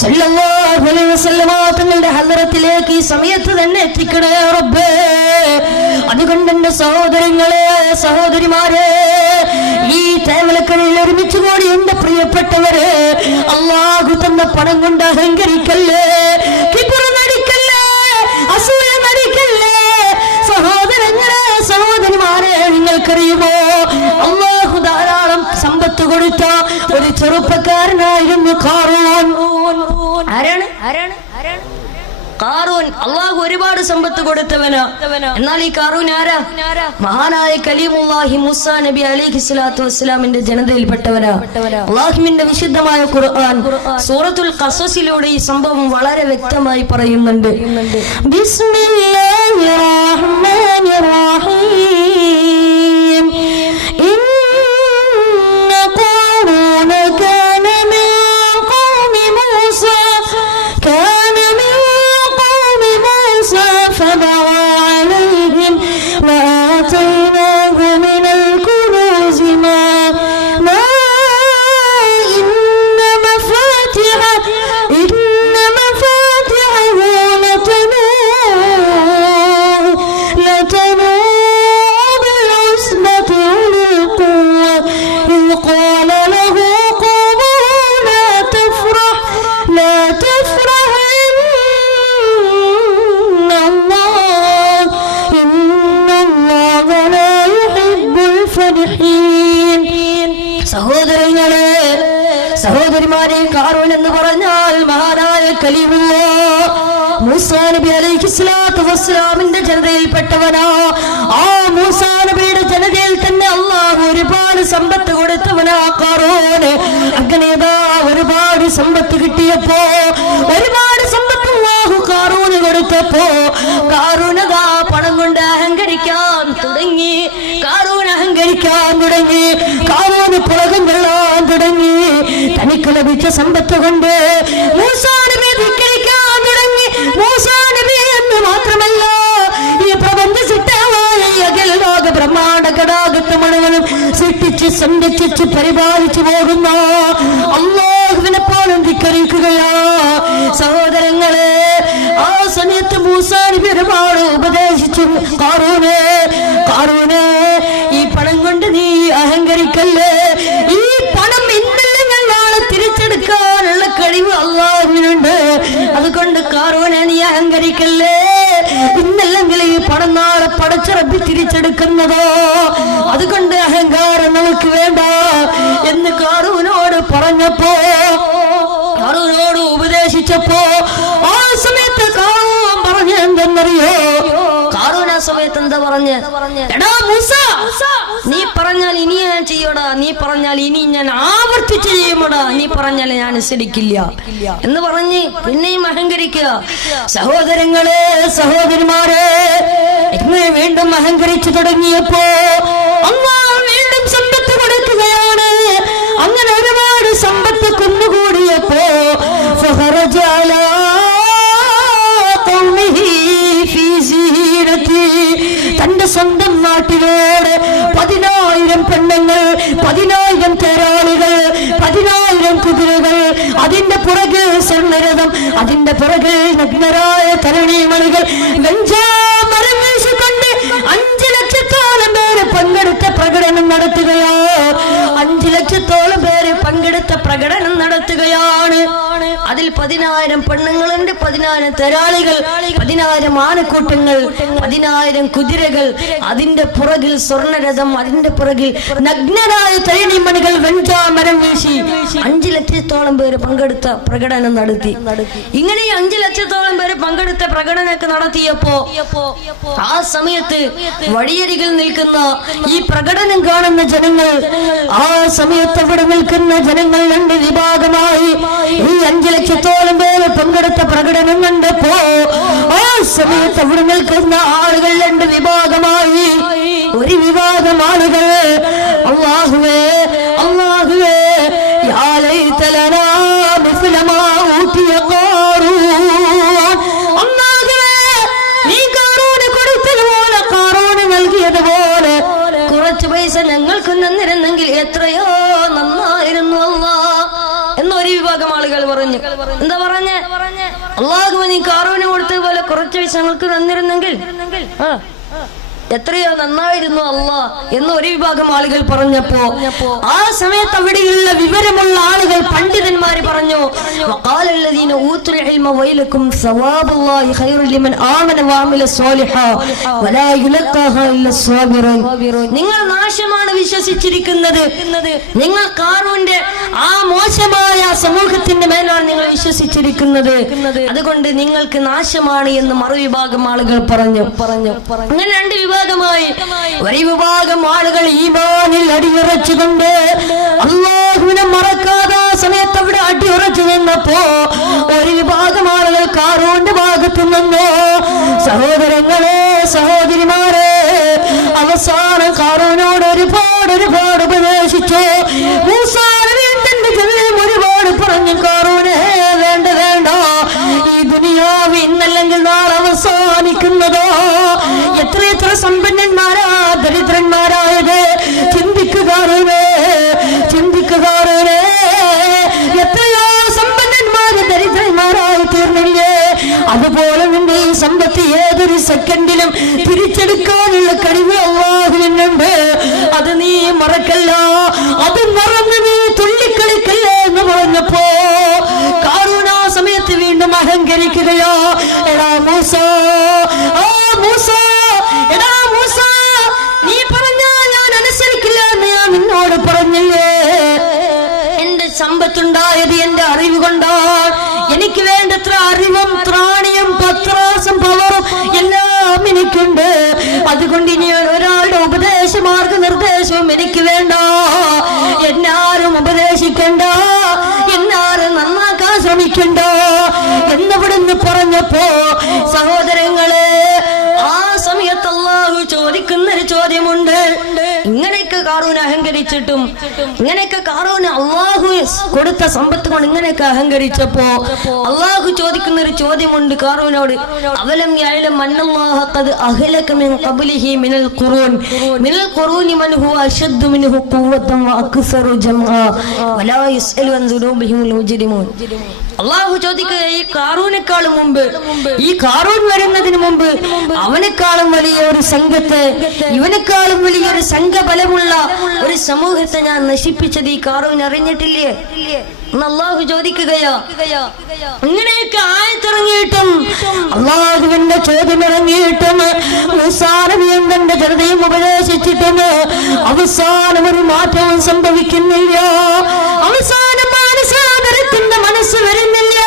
സല്ലല്ലാഹു അലൈഹി വസല്ലമ തങ്ങളുടെ ഹദ്റത്തിലേക്ക് ഈ സമയത്ത് തന്നെ എത്തിക്കണേ റബ്ബേ. അതുകൊണ്ട് എന്റെ സഹോദരങ്ങളെ, സഹോദരിമാരെ, ഈ തേവലക്കരയിൽ ഒരുമിച്ച് കൂടി എന്റെ പ്രിയപ്പെട്ടവര്, അല്ലാഹു തന്ന പണം കൊണ്ട് അഹങ്കരിക്കല്ലേ, കിബിറ് നടിക്കല്ലേ, അസൂയ നടിക്കല്ലേ. സഹോദരങ്ങളെ, സഹോദരിമാരെ, നിങ്ങൾക്കറിയുമോ അല്ലാഹു ധാരാളം സമ്പത്ത് കൊടുത്ത ഒരു ചെറുപ്പക്കാരനായിരുന്നു ഖാറൂൻ. ആരാണ് ഖാറൂൻ? അല്ലാഹു ഒരുപാട് സമ്പത്ത് കൊടുത്തവനാ. എന്നാൽ ഈ ഖാറൂൻ ആരാ? മഹാനായ കലീമുല്ലാഹി മൂസാ നബി അലൈഹി സ്വലാത്തു വസ്സലാമിന്റെ ജനതയിൽപ്പെട്ടവനാ. അല്ലാഹുവിന്റെ വിശുദ്ധമായ ഖുർആൻ സൂറത്തുൽ ഖസസിലൂടെ ഈ സംഭവം വളരെ വ്യക്തമായി പറയുന്നുണ്ട്. ബിസ്മില്ലാഹിർ റഹ്മാനിർ റഹീം. ഇന്ന ഖാറൂന കാന മിൻ ഖൗമി മൂസാ فبغى عليهم وآتيناه من الكنوز ما إن مفاتحه لتنوء بالعصبة أولي القوة إذ قال له قومه لا تفرح സഹോദരങ്ങളെ, സഹോദരിമാരെ, ഖാറൂൻ എന്ന് പറഞ്ഞാൽ മഹാനായ കലീമുല്ലാഹ് മൂസാ നബി അലൈഹി സ്വലാത്തു വസ്സലാമിന്റെ ജനതയിൽപ്പെട്ടവനാ. ആ മൂസാ നബിയുടെ ജനതയിൽ തന്നെ അല്ലാഹു ഒരുപാട് സമ്പത്ത് കൊടുത്തവനാ ഖാറൂൻ. അങ്ങനെ ഒരുപാട് സമ്പത്ത് കിട്ടിയപ്പോ, ഒരുപാട് സമ്പത്ത് അല്ലാഹു ഖാറൂന് കൊടുത്തപ്പോ, ഖാറൂൻ പണം കൊണ്ട് അഹങ്കരിക്കാൻ തുടങ്ങി. ഖാറൂന് പുറകം കൊള്ളാൻ തുടങ്ങി. തനിക്ക് ലഭിച്ച സമ്പത്ത് കൊണ്ട് മൂസാ നബിയെ ധിക്കരിക്കാൻ തുടങ്ങി. മൂസാ നബി എന്ന് മാത്രമല്ല, ഈ പ്രപഞ്ച സിദ്ധമായ അഖില ലോക ബ്രഹ്മാണ്ഡ ഘടാകത്ത് മുഴുവനും സൃഷ്ടിച്ച് സംരക്ഷിച്ച് പരിപാലിച്ചു പോകുന്ന അല്ലാഹുവിനെ പോലും ധിക്കരിക്കുകയാ. സഹോദരങ്ങളെ, ആ സമയത്ത് മൂസാ നബി ഒരുപാട് ഉപദേശിച്ചു. ഖാറൂനെ, ഈ പണം കൊണ്ട് നീ അഹങ്കരിക്കല്ലേ. ഈ പണം ഇന്നല്ലെങ്കിൽ നാളെ തിരിച്ചെടുക്കാനുള്ള കഴിവ് അല്ലാഹുവിനുണ്ട്. അതുകൊണ്ട് ഖാറൂനെ, നീ അഹങ്കരിക്കല്ലേ. ഇന്നല്ലെങ്കിൽ ഈ പണം നാളെ പടച്ച റബ്ബ് തിരിച്ചെടുക്കുന്നതോ. അതുകൊണ്ട് അഹങ്കാരം നമുക്ക് വേണ്ട എന്ന് ഖാറൂനോട് പറഞ്ഞപ്പോ, ഖാറൂനോട് ഉപദേശിച്ചപ്പോ, ആ സമയത്ത് ഖാറൂൻ പറഞ്ഞു എന്തെന്നറിയോ? ഖാറൂൻ ആ സമയത്ത് എന്താ പറഞ്ഞ്? എടാ മൂസാ, നീ പറഞ്ഞാൽ ഇനി ഞാൻ ചെയ്യോടാ, നീ പറഞ്ഞാൽ ഇനി ഞാൻ ആവർത്തിച്ച് ചെയ്യുമോടാ, നീ പറഞ്ഞാൽ ഞാൻ അനുസരിക്കില്ല എന്ന് പറഞ്ഞ് പിന്നെയും അഹങ്കരിക്കുക. സഹോദരങ്ങളെ, സഹോദരിമാരെ, ഇങ്ങനെ വീണ്ടും അഹങ്കരിച്ചു തുടങ്ങിയപ്പോ അല്ലാഹു വീണ്ടും സമ്പത്ത് കൊടുക്കുകയാണ്. അങ്ങനെ ഒരുപാട് സമ്പത്ത് കുന്നുകൂടിയപ്പോ ഫഖറജ അലാ ഖൗമിഹി ഫീ സീനതി, തന്റെ സ്വന്തം നാട്ടിലോട് 10,000 പെണ്ണുങ്ങൾ, 10,000 തേരാളികൾ, 10,000 കുതിരകൾ, അതിന്റെ പുറകിൽ സ്വർണ്ണരഥം, അതിന്റെ പുറകിൽ നഗ്നരായ തരുണീമണികൾ, വെഞ്ചാമരം വീശിക്കൊണ്ട് 5 ലക്ഷത്തോളം പേര് പങ്കെടുത്ത പ്രകടനം നടത്തുകയോ, 5 ലക്ഷത്തോളം പേര് പങ്കെടുത്ത പ്രകടനം നടത്തുകയാണ്. അതിൽ 10,000 പെണ്ണുങ്ങളുണ്ട്, 10,000 തേരാളികൾ, 10,000 ആനക്കൂട്ടങ്ങൾ, 10,000 കുതിരകൾ, അതിന്റെ പുറകിൽ സ്വർണ്ണരഥം, അതിന്റെ പുറകിൽ നഗ്നരായ തരുണിമണികൾ, വെഞ്ചാമരം വീശി 5 ലക്ഷത്തോളം പേര് പങ്കെടുത്ത പ്രകടനം നടത്തി. ഇങ്ങനെ 5 ലക്ഷത്തോളം പേര് പങ്കെടുത്ത പ്രകടനമൊക്കെ നടത്തിയപ്പോ ആ സമയത്ത് വഴിയരികിൽ നിൽക്കുന്ന ഈ പ്രകടനം കാണുന്ന ജനങ്ങൾ, ആ സമയത്ത് അവിടെ നിൽക്കുന്ന ജനങ്ങൾ 2 വിഭാഗമായി. ഈ 5 ലക്ഷത്തോളം പേര് പങ്കെടുത്ത പ്രകടനം കണ്ടപ്പോ ആ സമയത്ത് അവിടെ നിൽക്കുന്ന ആളുകൾ 2 വിഭാഗമായി. ഒരു വിഭാഗം ആളുകൾ അല്ലാഹുവേ, അല്ലാഹുവേ, യാ ലൈത ലനാ മിസ്ല മാ ഊതിയ ഖാറൂൻ, അല്ലാഹുവേ, നീ ഖാറൂന് കൊടുത്തതുപോലെ, നൽകിയതുപോലെ കുറച്ച് പൈസ ഞങ്ങൾക്ക് തന്നിരുന്നെങ്കിൽ എത്രയോ നന്നായി അള്ളാഹു നീ കാറൂന് കൊടുത്തതുപോലെ കുറച്ച് പൈസ ഞങ്ങൾക്ക് തന്നിരുന്നെങ്കിൽ എത്രയോ നന്നായിരുന്നു അല്ലാ എന്ന് ഒരു വിഭാഗം ആളുകൾ പറഞ്ഞപ്പോ ആ സമയത്ത് അവിടെയുള്ള വിവരമുള്ള ആളുകൾ പണ്ഡിതന്മാര് പറഞ്ഞു നിങ്ങൾ നാശമാണ് വിശ്വസിച്ചിരിക്കുന്നത്, നിങ്ങൾ കാറൂന്റെ ആ മോശമായ സമൂഹത്തിന്റെ മേലാണ് നിങ്ങൾ വിശ്വസിച്ചിരിക്കുന്നത്, അതുകൊണ്ട് നിങ്ങൾക്ക് നാശമാണ് എന്ന് മറുവിഭാഗം ആളുകൾ പറഞ്ഞു. അങ്ങനെ രണ്ട് വിഭാഗമായി ഒരു വിഭാഗം ആളുകൾ ഈമാനിൽ അടിയുറച്ചുകൊണ്ട് അല്ലാഹുവിനെ മറക്കാതെ സമയത്ത് അവിടെ അടിയുറച്ചു നിന്നപ്പോ ഒരു വിഭാഗം ആളുകൾ കാറൂന്റെ ഭാഗത്തു നിന്നോ സഹോദരങ്ങളെ സഹോദരിമാരെ അവസാനം കാറൂനോട് ഒരുപാട് ഉപദേശിച്ചു. മൂസാ നബിയുടെ ജനതയും ഒരുപാട് പറഞ്ഞു, കാറൂനെ വേണ്ട ഈ ദുനിയാവ് ഇന്നല്ലെങ്കിൽ നാളെ അവസാനിക്കുന്നതോ, എത്ര സമ്പന്നന്മാരാ ദരിദ്രന്മാരായത് ചിന്തിക്കുകാരേ, എത്രയോ സമ്പന്നന്മാര് ദരിദ്രന്മാരായി തീർന്നില്ലേ, അതുപോലെ നിന്റെ ഈ സമ്പത്ത് ഏതൊരു സെക്കൻഡിലും തിരിച്ചെടുക്കാനുള്ള കഴിവ് അല്ലാഹുവിനുണ്ട്, അത് നീ മറക്കല്ല, അത് മറന്ന് നീ തുള്ളിക്കളിക്കല്ല എന്ന് പറഞ്ഞപ്പോ കാറൂൻ ആ സമയത്ത് വീണ്ടും അഹങ്കരിക്കുകയോ, എടാ മൂസാ നീ പറഞ്ഞാൽ ഞാൻ അനുസരിക്കില്ല എന്ന് ഞാൻ നിന്നോട് പറഞ്ഞില്ലേ, എന്റെ സമ്പത്തുണ്ടായത് എന്റെ അറിവ് കൊണ്ടാണ്, എനിക്ക് വേണ്ടത്ര അറിവും ത്രാണിയും പത്രാസും പവറും എല്ലാം എനിക്കുണ്ട്, അതുകൊണ്ട് ഇനി ഒരാളുടെ ഉപദേശ മാർഗനിർദ്ദേശവും എനിക്ക് വേണ്ട, എന്നാരും ഉപദേശിക്കണ്ട, എന്നാരും നന്നാക്കാൻ ശ്രമിക്കണ്ട എന്നിവിടുന്ന് പറഞ്ഞപ്പോ സഹോദരങ്ങളെ ആ സമയത്ത് അല്ലാഹു ചോദിക്കുന്നൊരു ചോദ്യമുണ്ട്. ഇങ്ങനെയൊക്കെ കാറൂൻ അഹങ്കരിച്ചിട്ടും ഇങ്ങനെയൊക്കെ കാറൂന് അല്ലാഹു കൊടുത്ത സമ്പത്ത് കൊണ്ട് ഇങ്ങനെയൊക്കെ അഹങ്കരിച്ചപ്പോ അല്ലാഹു ചോദിക്കുന്ന ഒരു ചോദ്യമുണ്ട് കാറൂനോട്. അവലം യഅലം അന്നല്ലാഹ ഖദ് അഹ്ലക മിൻ ഖബ്ലിഹി മിനൽ ഖുറൂനി മൻ ഹുവ അശദ്ദു മിൻഹു ഖുവ്വതൻ വഅക്സറു ജംആ വലാ യസ്അലു അൻ ദുനൂബിഹിൽ മുജ്രിമൂൻ. അല്ലാഹു ചോദിക്കുക, ഈ കാറൂനേക്കാളും മുമ്പ്, ഈ കാറൂൻ വരുന്നതിന് മുമ്പ് അവനെക്കാളും വലിയ ഒരു സംഘത്തെ, ഇവനെക്കാളും വലിയൊരു സംഘബലമുള്ള ഒരു സമൂഹത്തെ ഞാൻ നശിപ്പിച്ചത് ഈ കാറൂൻ അറിഞ്ഞിട്ടില്ലേ എന്ന് അല്ലാഹു ചോദിക്കുകയാ. ഇങ്ങനെയൊക്കെ ആയത്തിറങ്ങിയിട്ടും അല്ലാഹുവിന്റെ ചോദ്യം ഇറങ്ങിയിട്ടും മൂസാ നബിയും തന്റെ ജനതയും ഉപദേശിച്ചിട്ടും അവസാനം ഒരു മാറ്റവും സംഭവിക്കുന്നില്ല. അവസാനം മാനസാന്തരത്തിന്റെ മനസ്സ് വരുന്നില്ല,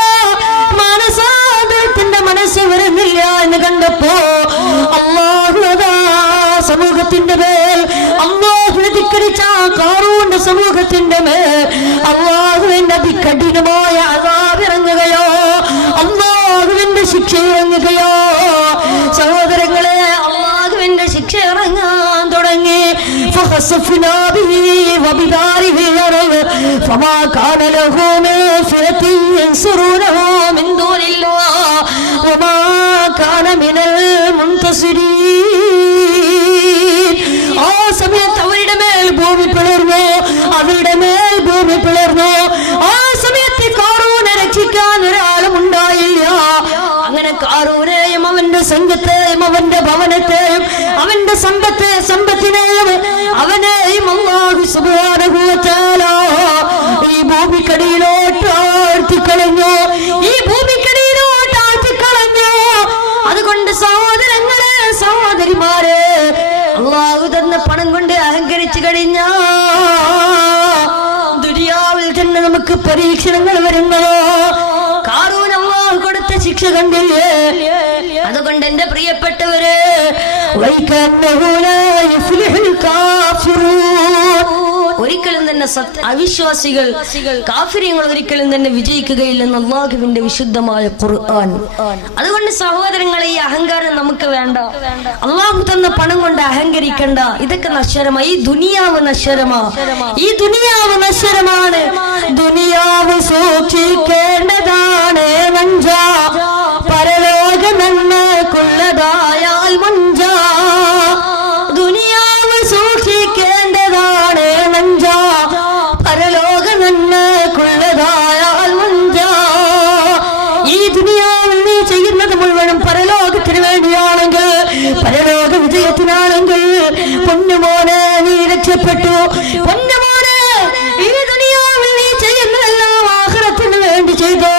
മാനസാന്തരത്തിന്റെ മനസ്സ് വരുന്നില്ല എന്ന് കണ്ടപ്പോ അല്ലാഹു സമൂഹത്തിന്റെ മേൽ, അല്ലാഹുവിനെ ധിക്കരിച്ച കാറൂന്റെ സമൂഹത്തിന്റെ മേൽ അല്ലാഹുവിന്റെ അതികഠിനമായ അദാബ് ഇറങ്ങുകയോ, അല്ലാഹുവിന്റെ ശിക്ഷ ഇറങ്ങുകയോ. സഹോദരങ്ങളെ, അല്ലാഹുവിന്റെ ശിക്ഷ ഇറങ്ങാൻ തുടങ്ങി. فخسفنا به وبداره الأرض فما كان له من فئة ينصرونه من دون الله وما كان من المنتصرين. ആ സമയത്ത് അവരുടെ മേൽ ഭൂമി പിളർന്നു, ആ സമയത്ത് കാറൂനെ രക്ഷിക്കാൻ ഒരാളും ഉണ്ടായില്ല. അങ്ങനെ കാറൂനെയും അവന്റെ സംഘത്തെയും അവന്റെ ഭവനത്തെയും അവന്റെ സമ്പത്തിനെയും അവനെയും അല്ലാഹു സുബ്ഹാനഹു വ തആല ഈ ഭൂമിക്കടിയിലോട്ട് ആഴ്ത്തിക്കളഞ്ഞു. അതുകൊണ്ട് സഹോദരങ്ങളെ സഹോദരിമാരെ, അല്ലാഹു തന്ന പണം കൊണ്ട് അഹങ്കരിച്ചു കഴിഞ്ഞ ദുനിയാവിൽ തന്നെ നമുക്ക് പരീക്ഷണങ്ങൾ വരുന്നതോ. കാറൂൻ അല്ലാഹു കൊടുത്ത ശിക്ഷ കണ്ടില്ലേ? അതുകൊണ്ട് എന്റെ പ്രിയപ്പെട്ടവരെ, ഒരിക്കലും തന്നെ അവിശ്വാസികൾ കാഫിര്യങ്ങൾ ഒരിക്കലും തന്നെ വിജയിക്കുകയില്ലെന്ന് അല്ലാഹുവിന്റെ വിശുദ്ധമായ ഖുർആൻ. അതുകൊണ്ട് സഹോദരങ്ങളെ, ഈ അഹങ്കാരം നമുക്ക് വേണ്ട. അല്ലാഹു തന്ന പണം കൊണ്ട് അഹങ്കരിക്കണ്ട. ഇതൊക്കെ നശ്വരമാ, ഈ ദുനിയാവ് നശ്വരമാണ്. ദുനിയാവ് സൂക്ഷിക്കേണ്ടതാണ് വഞ്ച, പരലോക നന്മക്കുള്ളതായാൽ വഞ്ച. ദുനിയാവ് സൂക്ഷിക്കേണ്ടതാണ് വഞ്ച, പരലോക നന്മക്കുള്ളതായാൽ വഞ്ച. ഈ വേണ്ടിയാണെങ്കിൽ പരലോക വിജയത്തിനാണെങ്കിൽ പൊന്നുമോനെ നീ രക്ഷപ്പെട്ടു. പൊന്നുമോനെ ഈ ദുനിയാവിൽ നീ ചെയ്യുന്നതെല്ലാം ആഖിറത്തിന് വേണ്ടി ചെയ്തോ.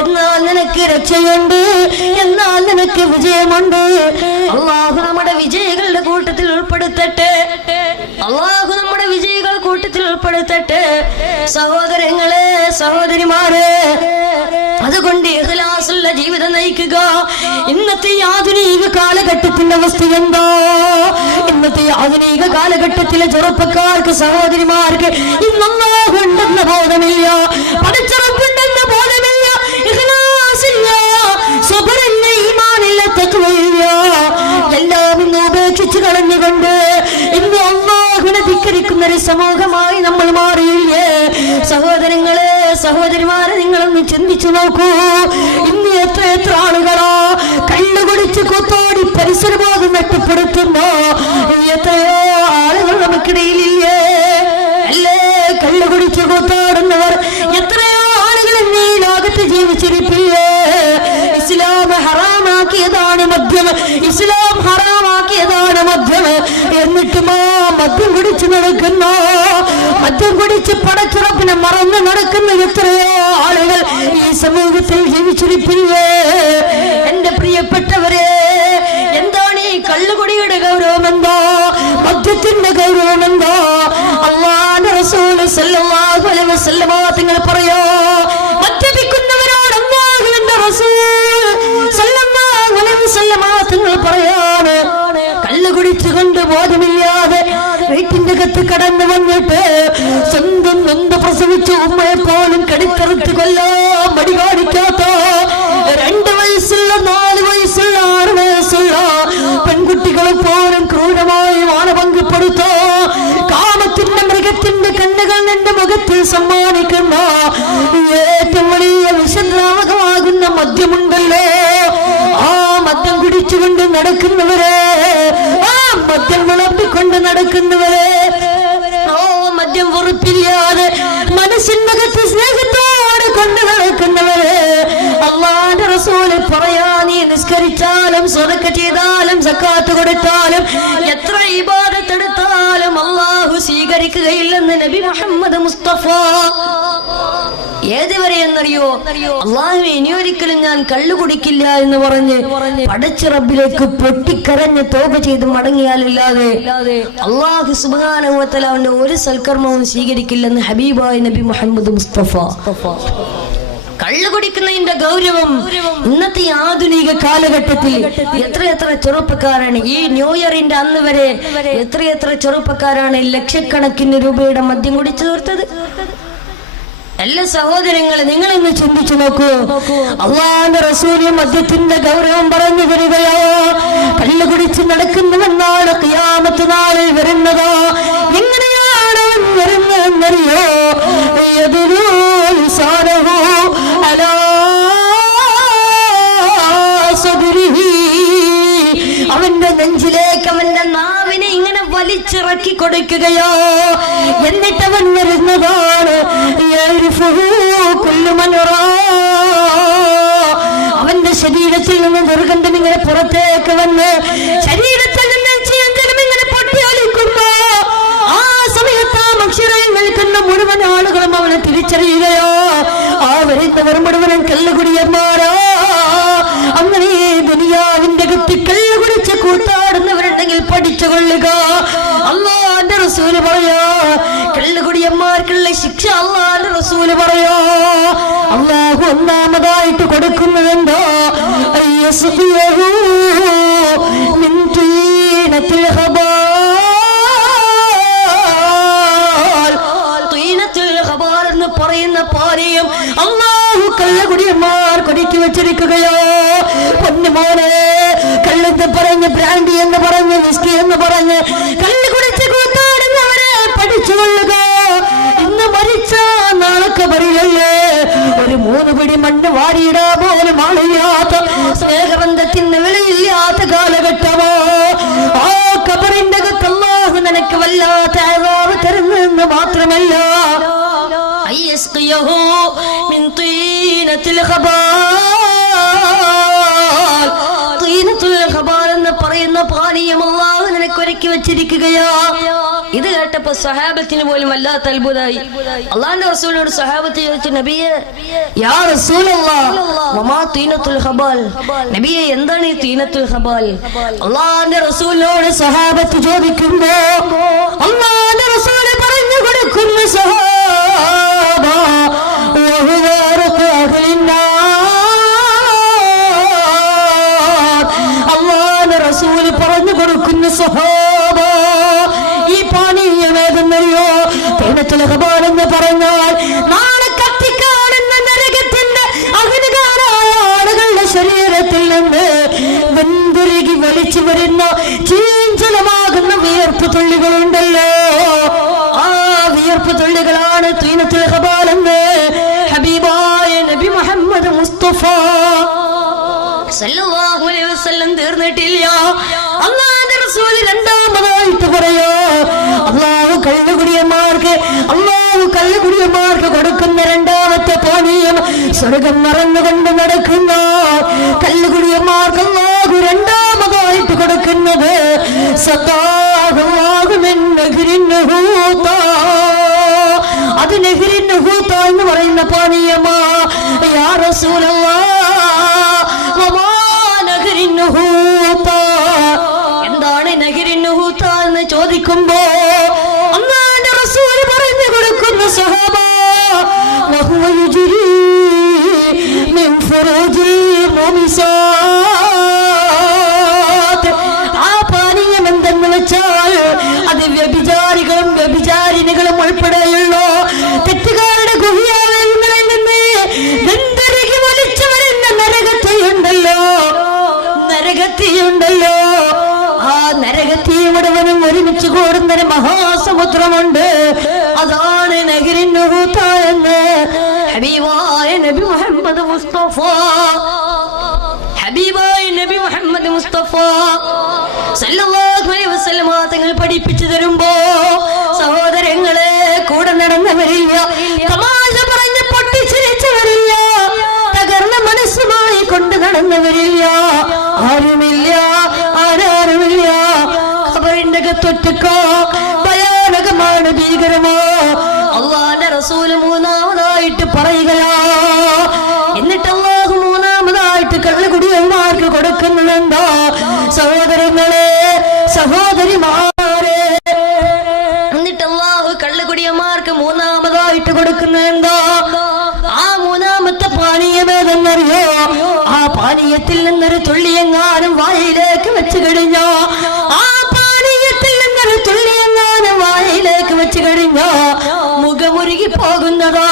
എന്നാൽ നിനക്ക് രക്ഷയുണ്ട്, എന്നാൽ നിനക്ക് വിജയമുണ്ട്. അല്ലാഹു നമ്മുടെ വിജയികളുടെ കൂട്ടത്തിൽ ഉൾപ്പെടുത്തട്ടെ. അല്ലാഹു നമ്മുടെ വിജയികൾ കൂട്ടത്തിൽ ഉൾപ്പെടുത്തട്ടെ. സഹോദരങ്ങളെ, സഹോദരിമാരെ, അതുകൊണ്ട് ഇഖ്ലാസുള്ള ജീവിതം നയിക്കുക. ഇന്നത്തെ ആധുനിക കാലഘട്ടത്തിന്റെ അവസ്ഥ എന്താ? ഇന്നത്തെ ആധുനിക കാലഘട്ടത്തിലെ ചെറുപ്പക്കാർക്ക്, സഹോദരിമാർക്ക് ഇന്നല്ലാഹു ഉണ്ടെന്ന ബോധമില്ല, പടച്ചറപ്പുണ്ടെന്ന ബോധമില്ല, ഇഖ്ലാസില്ല, സബറില്ല, ഈമാനില്ല, തഖ്വയില്ല. എല്ലാം ഇന്ന് ഉപേക്ഷിച്ച് കളഞ്ഞുകൊണ്ട് ഇന്ന് അല്ലാഹുവിനെ ധിക്കരിക്കുന്ന ഒരു സമൂഹമായി നമ്മൾ മാറിയില്ലേ? സഹോദരങ്ങളെ, സഹോദരിമാരെ, നിങ്ങളൊന്ന് ചിന്തിച്ചു നോക്കൂ. ഇന്ന് എത്ര ആളുകളോ കള്ളുകുടിച്ച് കൊത്തോടി പരിസരബോധം നഷ്ടപ്പെടുത്തുന്നു. എത്രയോ ആളുകൾ നമുക്കിടയിലില്ലേ? അല്ലേ, കള്ളുകുടിച്ച് കൊത്തോടുന്നവർ എത്രയോ ആളുകൾ ഈ ലോകത്ത് ജീവിച്ചിരിപ്പില്ലേ? ഇസ്ലാം ഹറാമാക്കിയതാണ് മദ്യം, ഇസ്ലാം ഹറാമാക്കിയതാണ് മദ്യം. എന്നിട്ടും മദ്യം കുടിച്ച് നടക്കുന്ന, മദ്യം കുടിച്ച് പടച്ചുറപ്പിനെ മറന്ന് നടക്കുന്ന എത്രയോ ആളുകൾ ഈ സമൂഹത്തിൽ ജീവിച്ചിരിപ്പില്ലേ? എന്റെ പ്രിയപ്പെട്ടവരെ, എന്താണ് ഈ കള്ളുകുടിയുടെ ഗൗരവം? എന്താ മദ്യത്തിന്റെ ഗൗരവം? എന്താ? അല്ലാഹുവിന്റെ റസൂൽ സല്ലല്ലാഹു അലൈഹി വസല്ലം തങ്ങൾ പറയോ, മദ്യപിക്കുന്നവരോട് അല്ലാഹുവിന്റെ റസൂൽ സല്ലല്ലാഹു അലൈഹി വസല്ലം തങ്ങൾ പറയാണ്, കള്ളു കുടിച്ചുകൊണ്ട് ബോധമില്ലാതെ വീട്ടിന്റെ അകത്ത് കടന്നു വന്നിട്ട് സ്വന്തം നൊന്ത് പ്രസവിച്ച ഉമ്മയെ പോലും കടിത്തറുത്ത് കൊല്ലാൻ മടി കാണിക്കാത്ത 2 വയസ്സുള്ള 4 വയസ്സുള്ള 6 വയസ്സുള്ള പെൺകുട്ടികളെ പോലും ക്രൂരമായി മാനഭംഗപ്പെടുത്തോ കാമത്തിന്റെ മൃഗത്തിന്റെ കണ്ണുകൾ എന്റെ മുഖത്തിൽ സമ്മാനിക്കുന്ന ഏറ്റവും വലിയ വിഷദ്രാവകമാകുന്ന മദ്യമുണ്ടല്ലോ, ആ മദ്യം കുടിച്ചുകൊണ്ട് നടക്കുന്നവരെ, ആ മദ്യം വിളമ്പിക്കൊണ്ട് നടക്കുന്നവരെ, ഓ മദ്യം വെറുപ്പില്ലാതെ മനസ്സിനകത്ത് സ്നേഹത്തോടെ കൊണ്ട് നടക്കുന്നവരെ, അല്ലാഹുവിന്റെ റസൂൽ പറയാ, നീ നിസ്കരിച്ചാലും സ്വതക്ക ചെയ്താലും സക്കാത്ത് കൊടുത്താലും എത്ര ഇബാദത്ത് എടുത്താലും അല്ലാഹു സ്വീകരിക്കുകയില്ലെന്ന് നബി മുഹമ്മദ് മുസ്തഫ. ഏതുവരെ എന്നറിയോ? അല്ലാഹുവേ, ഇനിയൊരിക്കലും ഞാൻ കള്ളു കുടിക്കില്ല എന്ന് പറഞ്ഞ് പടച്ച റബ്ബിലേക്ക് പൊട്ടിക്കരഞ്ഞ് തൗബ ചെയ്ത് മടങ്ങിയാലല്ലാതെ അല്ലാഹു സുബ്ഹാനഹു വ തആല അവന്റെ ഒരു സൽക്കർമ്മവും സ്വീകരിക്കില്ലെന്ന് ഹബീബായ നബി മുഹമ്മദ് മുസ്തഫ. കള്ളു കുടിക്കുന്നതിന്റെ ഗൗരവം ഇന്നത്തെ ആധുനിക കാലഘട്ടത്തിൽ എത്ര ചെറുപ്പക്കാരാണ് ഈ ന്യൂ ഇയറിന്റെ അന്ന് വരെ എത്ര ചെറുപ്പക്കാരാണ് ലക്ഷക്കണക്കിന് രൂപയുടെ മദ്യം കുടിച്ചു തീർത്തത്. എല്ലാ സഹോദരങ്ങളെ, നിങ്ങൾ ഇന്ന് ചിന്തിച്ചു നോക്കൂ. അല്ലാഹുവിന്റെ റസൂൽ മദ്യത്തിന്റെ ഗൗരവം പറഞ്ഞു തരികയോ, കള്ളു കുടിച്ച് നടക്കുന്നവനാണ് ഖിയാമത്ത് നാളിൽ വരുന്നത്. എങ്ങനെയാണ് വരുന്നതെന്നറിയോ? അവന്റെ നെഞ്ചിലേക്ക് അവന്റെ നാവിനെ ഇങ്ങനെ വലിച്ചിറക്കി കൊടുക്കുകയോ, എന്നിട്ട് അവൻ വരുന്നതാണ് അവന്റെ ശരീരത്തിൽ നിന്ന് ദുർഗന്ധം ഇങ്ങനെ പുറത്തേക്ക് വന്ന് ശരീരത്തിൽ നിന്ന് ഇങ്ങനെ പൊട്ടിയൊലിക്കുമ്പോ ആ സമയത്ത് ആ മനുഷ്യരായി നിൽക്കുന്ന മുഴുവൻ ആളുകളും അവനെ തിരിച്ചറിയുകയോ, ആ വരുന്നവർ മുഴുവനും കല്ലുകുടിയന്മാരോ. അങ്ങനെ ദുനിയാവിന്റെ കുത്തി കല്ലുകുടിച്ച് കൂത്താടുന്നവരുണ്ടെങ്കിൽ പഠിച്ചുകൊള്ളുക. അല്ലാഹുവിന്റെ റസൂല് പറയാ, കല്ലുകുടിയന്മാർക്കുള്ള ശിക്ഷ അല്ലാഹുവിന്റെ റസൂല് പറയാ. അല്ലാഹു ഒന്നാമതായിട്ട് കൊടുക്കുന്നതെന്തോ, മിൻ തീനത്തിൽ എന്ന് പറയുന്ന പാനീയം അല്ലാഹു കള്ളുകുടിയന്മാർ കൊടിച്ചു വെച്ചിരിക്കുകയോ. പൊന്നുമോനെ, കള്ളെന്ന് പറഞ്ഞ് ബ്രാൻഡി എന്ന് പറഞ്ഞ് വിസ്കി എന്ന് പറഞ്ഞ് കള്ളു കുടിച്ച് കൂത്താടുന്നവരെ പഠിച്ചുകൊള്ളുക. ഇന്ന് മരിച്ച നാളെ കബറിലല്ലേ ഒരു 3 പിടി മണ്ണ് വാരിയിടാ പോലും ആളില്ലാത്ത, സ്നേഹബന്ധത്തിന് വിലയില്ലാത്ത കാലഘട്ടമോ. ആ കബറിന്റെ അകത്ത് അല്ലാഹു നിനക്ക് വല്ലാത്ത അദാബ് തരുന്നെന്ന് മാത്രമല്ല, من طينة الخبال طينة ജീവിച്ചിരിക്കുകയാ. ഇത് കേട്ടപ്പോ സഹാബത്തിന് പോലും വല്ലാത്ത അത്ഭുതമായി. അള്ളാന്റെ റസൂലിനോട് സഹാബത്ത് ചോദിച്ചു, നബിയെ യാ റസൂലല്ലാഹ് വമാ തീനത്തുൽ ഹബാൽ, നബിയെ എന്താണ് ഈ തീനത്തുൽ ഹബാൽ? അള്ളാന്റെ റസൂലിനോട് സഹാബത്ത് ചോദിക്കുമ്പോ അള്ളാന്റെ റസൂല് പറഞ്ഞു കൊടുക്കുന്നു, സഹാബ അള്ളാന്റെ റസൂല് പറഞ്ഞു കൊടുക്കുന്നു, സഹാബ ഈ പാനീയമേതെന്നറിയോ? തീനത്തുൽ ഹബാൽ എന്ന് പറഞ്ഞാൽ നാളെ കത്തിക്കാടുന്ന നരകത്തിന്റെ അഗ്നികാരായ ആളുകളുടെ ശരീരത്തിൽ നിന്ന് വെന്തുരുകി വലിച്ചു വരുന്ന ചീഞ്ചലമാകുന്ന വിയർപ്പ് തുള്ളികളുണ്ടല്ലോ, ആ വിയർപ്പ് തുള്ളികളാണ് തീനത്തുൽ ഹബാൽ എന്ന് ഹബീബായ നബി മുഹമ്മദ് മുസ്തഫ സല്ലല്ലാഹു അലൈഹി വസല്ലം തീർന്നിട്ടില്ല. അല്ലാഹുവിന്റെ റസൂൽ രണ്ടാമതായിട്ട് പറയാ, അല്ലാഹു കള്ളുകുടിയന്മാർക്ക് കൊടുക്കുന്ന രണ്ടാമത്തെ പാനീയം സ്വർഗം മറന്നുകൊണ്ട് നടക്കുന്ന കള്ളുകുടിയന്മാർക്ക് അല്ലാഹു രണ്ടാമതായിട്ട് കൊടുക്കുന്നത് അത് നെഹ്റിൻ ഹൂത എന്ന് പറയുന്ന പാനീയമാ. യാ റസൂലല്ലാഹ് എന്താണ് നഹ്റിൻ ഹൂത എന്ന് ചോദിക്കുമ്പോ അല്ലാഹുവിന്റെ റസൂൽ പറഞ്ഞു കൊടുക്കുന്ന, സഹാബ വഹുവ യുജ്രി മിൻ ഫുറൂജിൽ മുമിസാത്ത്. ആ പാനീയം എന്തെന്ന് വെച്ചാൽ അത് വ്യഭിചാരികളും വ്യഭിചാരിണികളും ഉൾപ്പെടെയുള്ള തെറ്റുകാരുടെ ഗുഹ്യാവയവങ്ങളിൽ നിന്ന് വെന്തരുകി വലിച്ചു വരുന്ന നരകത്തിയുണ്ടല്ലോ, ആ നരകത്തി മുഴുവനും ഒരുമിച്ച് കൂടുന്നൊരു മഹാസമുദ്രമുണ്ട്. അതാണ് നഹ്റിൻ ഹൂത എന്ന് ഹബീബായ നബി മുഹമ്മദ് മുസ്തഫ സല്ലല്ലാഹു അലൈഹി വസല്ലം തങ്ങൾ പഠിപ്പിച്ചു തരുമ്പോ സഹോദരങ്ങളെ കൂടെ നടന്നവരില്ല, തമാശ പറഞ്ഞ് പൊട്ടിച്ചിരിച്ചവരില്ല, തകർന്ന മനസ്സുമായി കൊണ്ട് നടന്നവരില്ല, ആരുമില്ല, ആരാരുമില്ല. ഖബറിന്റെ അകത്തൊറ്റക്കോ ഭയാനകമാണ്, ഭീകരമോ. അല്ലാഹുവിന്റെ റസൂൽ മൂന്നാമതായിട്ട് പറയുകയാ. എന്നിട്ട് അല്ലാഹു മൂന്നാമതായിട്ട് കള്ളുകുടിയന്മാർക്ക് കൊടുക്കുന്നുണ്ടോ? സഹോദരങ്ങളെ, സഹോദരിമാരെ, എന്നിട്ട് അല്ലാഹു കള്ളുകുടിയന്മാർക്ക് മൂന്നാമതായിട്ട് കൊടുക്കുന്നുണ്ടോ? ആ മൂന്നാമത്തെ പാനീയമേതെന്നറിയോ? ആ പാനീയത്തിൽ നിന്നൊരു തുള്ളിയെങ്ങാനും വായിലേക്ക് വെച്ച് കഴിഞ്ഞോ, ആ പാനീയത്തിൽ നിന്നൊരു തുള്ളിയെങ്ങാനും വായിലേക്ക് വെച്ച് കഴിഞ്ഞോ മുഖമുരുകി പോകുന്നതോ,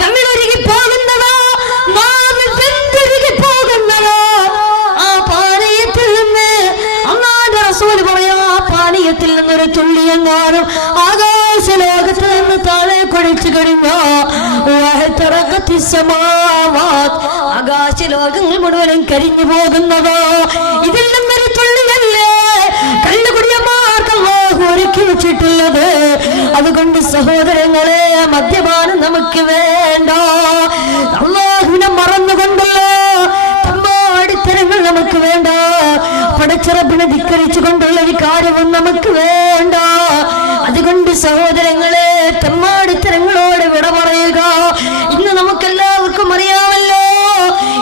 കണ്ണിലൊരുകി പോകുന്നതോ, നാവിൽ വെന്തുരുകി പോകുന്നതോ, ആ പാനീയത്തിൽ നിന്ന് അല്ലാഹുവിന്റെ റസൂൽ പറയാ, ആ പാനീയത്തിൽ നിന്നൊരു തുള്ളിയെങ്ങാനും ആകാശ ലോകത്ത് നിന്ന് താഴെ കൊഴിച്ചു കഴിഞ്ഞോ ആകാശ ലോകങ്ങൾ മുഴുവനും കരിഞ്ഞു പോകുന്നതോ, ഇതിൽ നിന്നൊരു തുള്ളിയല്ലേ കള്ളുകുടിയന്മാർക്ക് അല്ലാഹു ഒരുക്കി വെച്ചിട്ടുള്ളത്. അതുകൊണ്ട് സഹോദരങ്ങളെ, മദ്യപാനം നമുക്ക് വേണ്ട. അല്ലാഹുവിനെ മറന്നുകൊണ്ടല്ലോ തെമ്മാടിത്തരങ്ങൾ നമുക്ക് വേണ്ട. പടച്ചറബിനെ ധിക്കരിച്ചുകൊണ്ടുള്ള ഒരു കാര്യവും നമുക്ക് വേണ്ട. അതുകൊണ്ട് സഹോദരങ്ങളെ, തെമ്മാടിത്തരങ്ങളോട് വിട പറയുക. ഇന്ന് നമുക്കെല്ലാവർക്കും അറിയാമല്ലോ,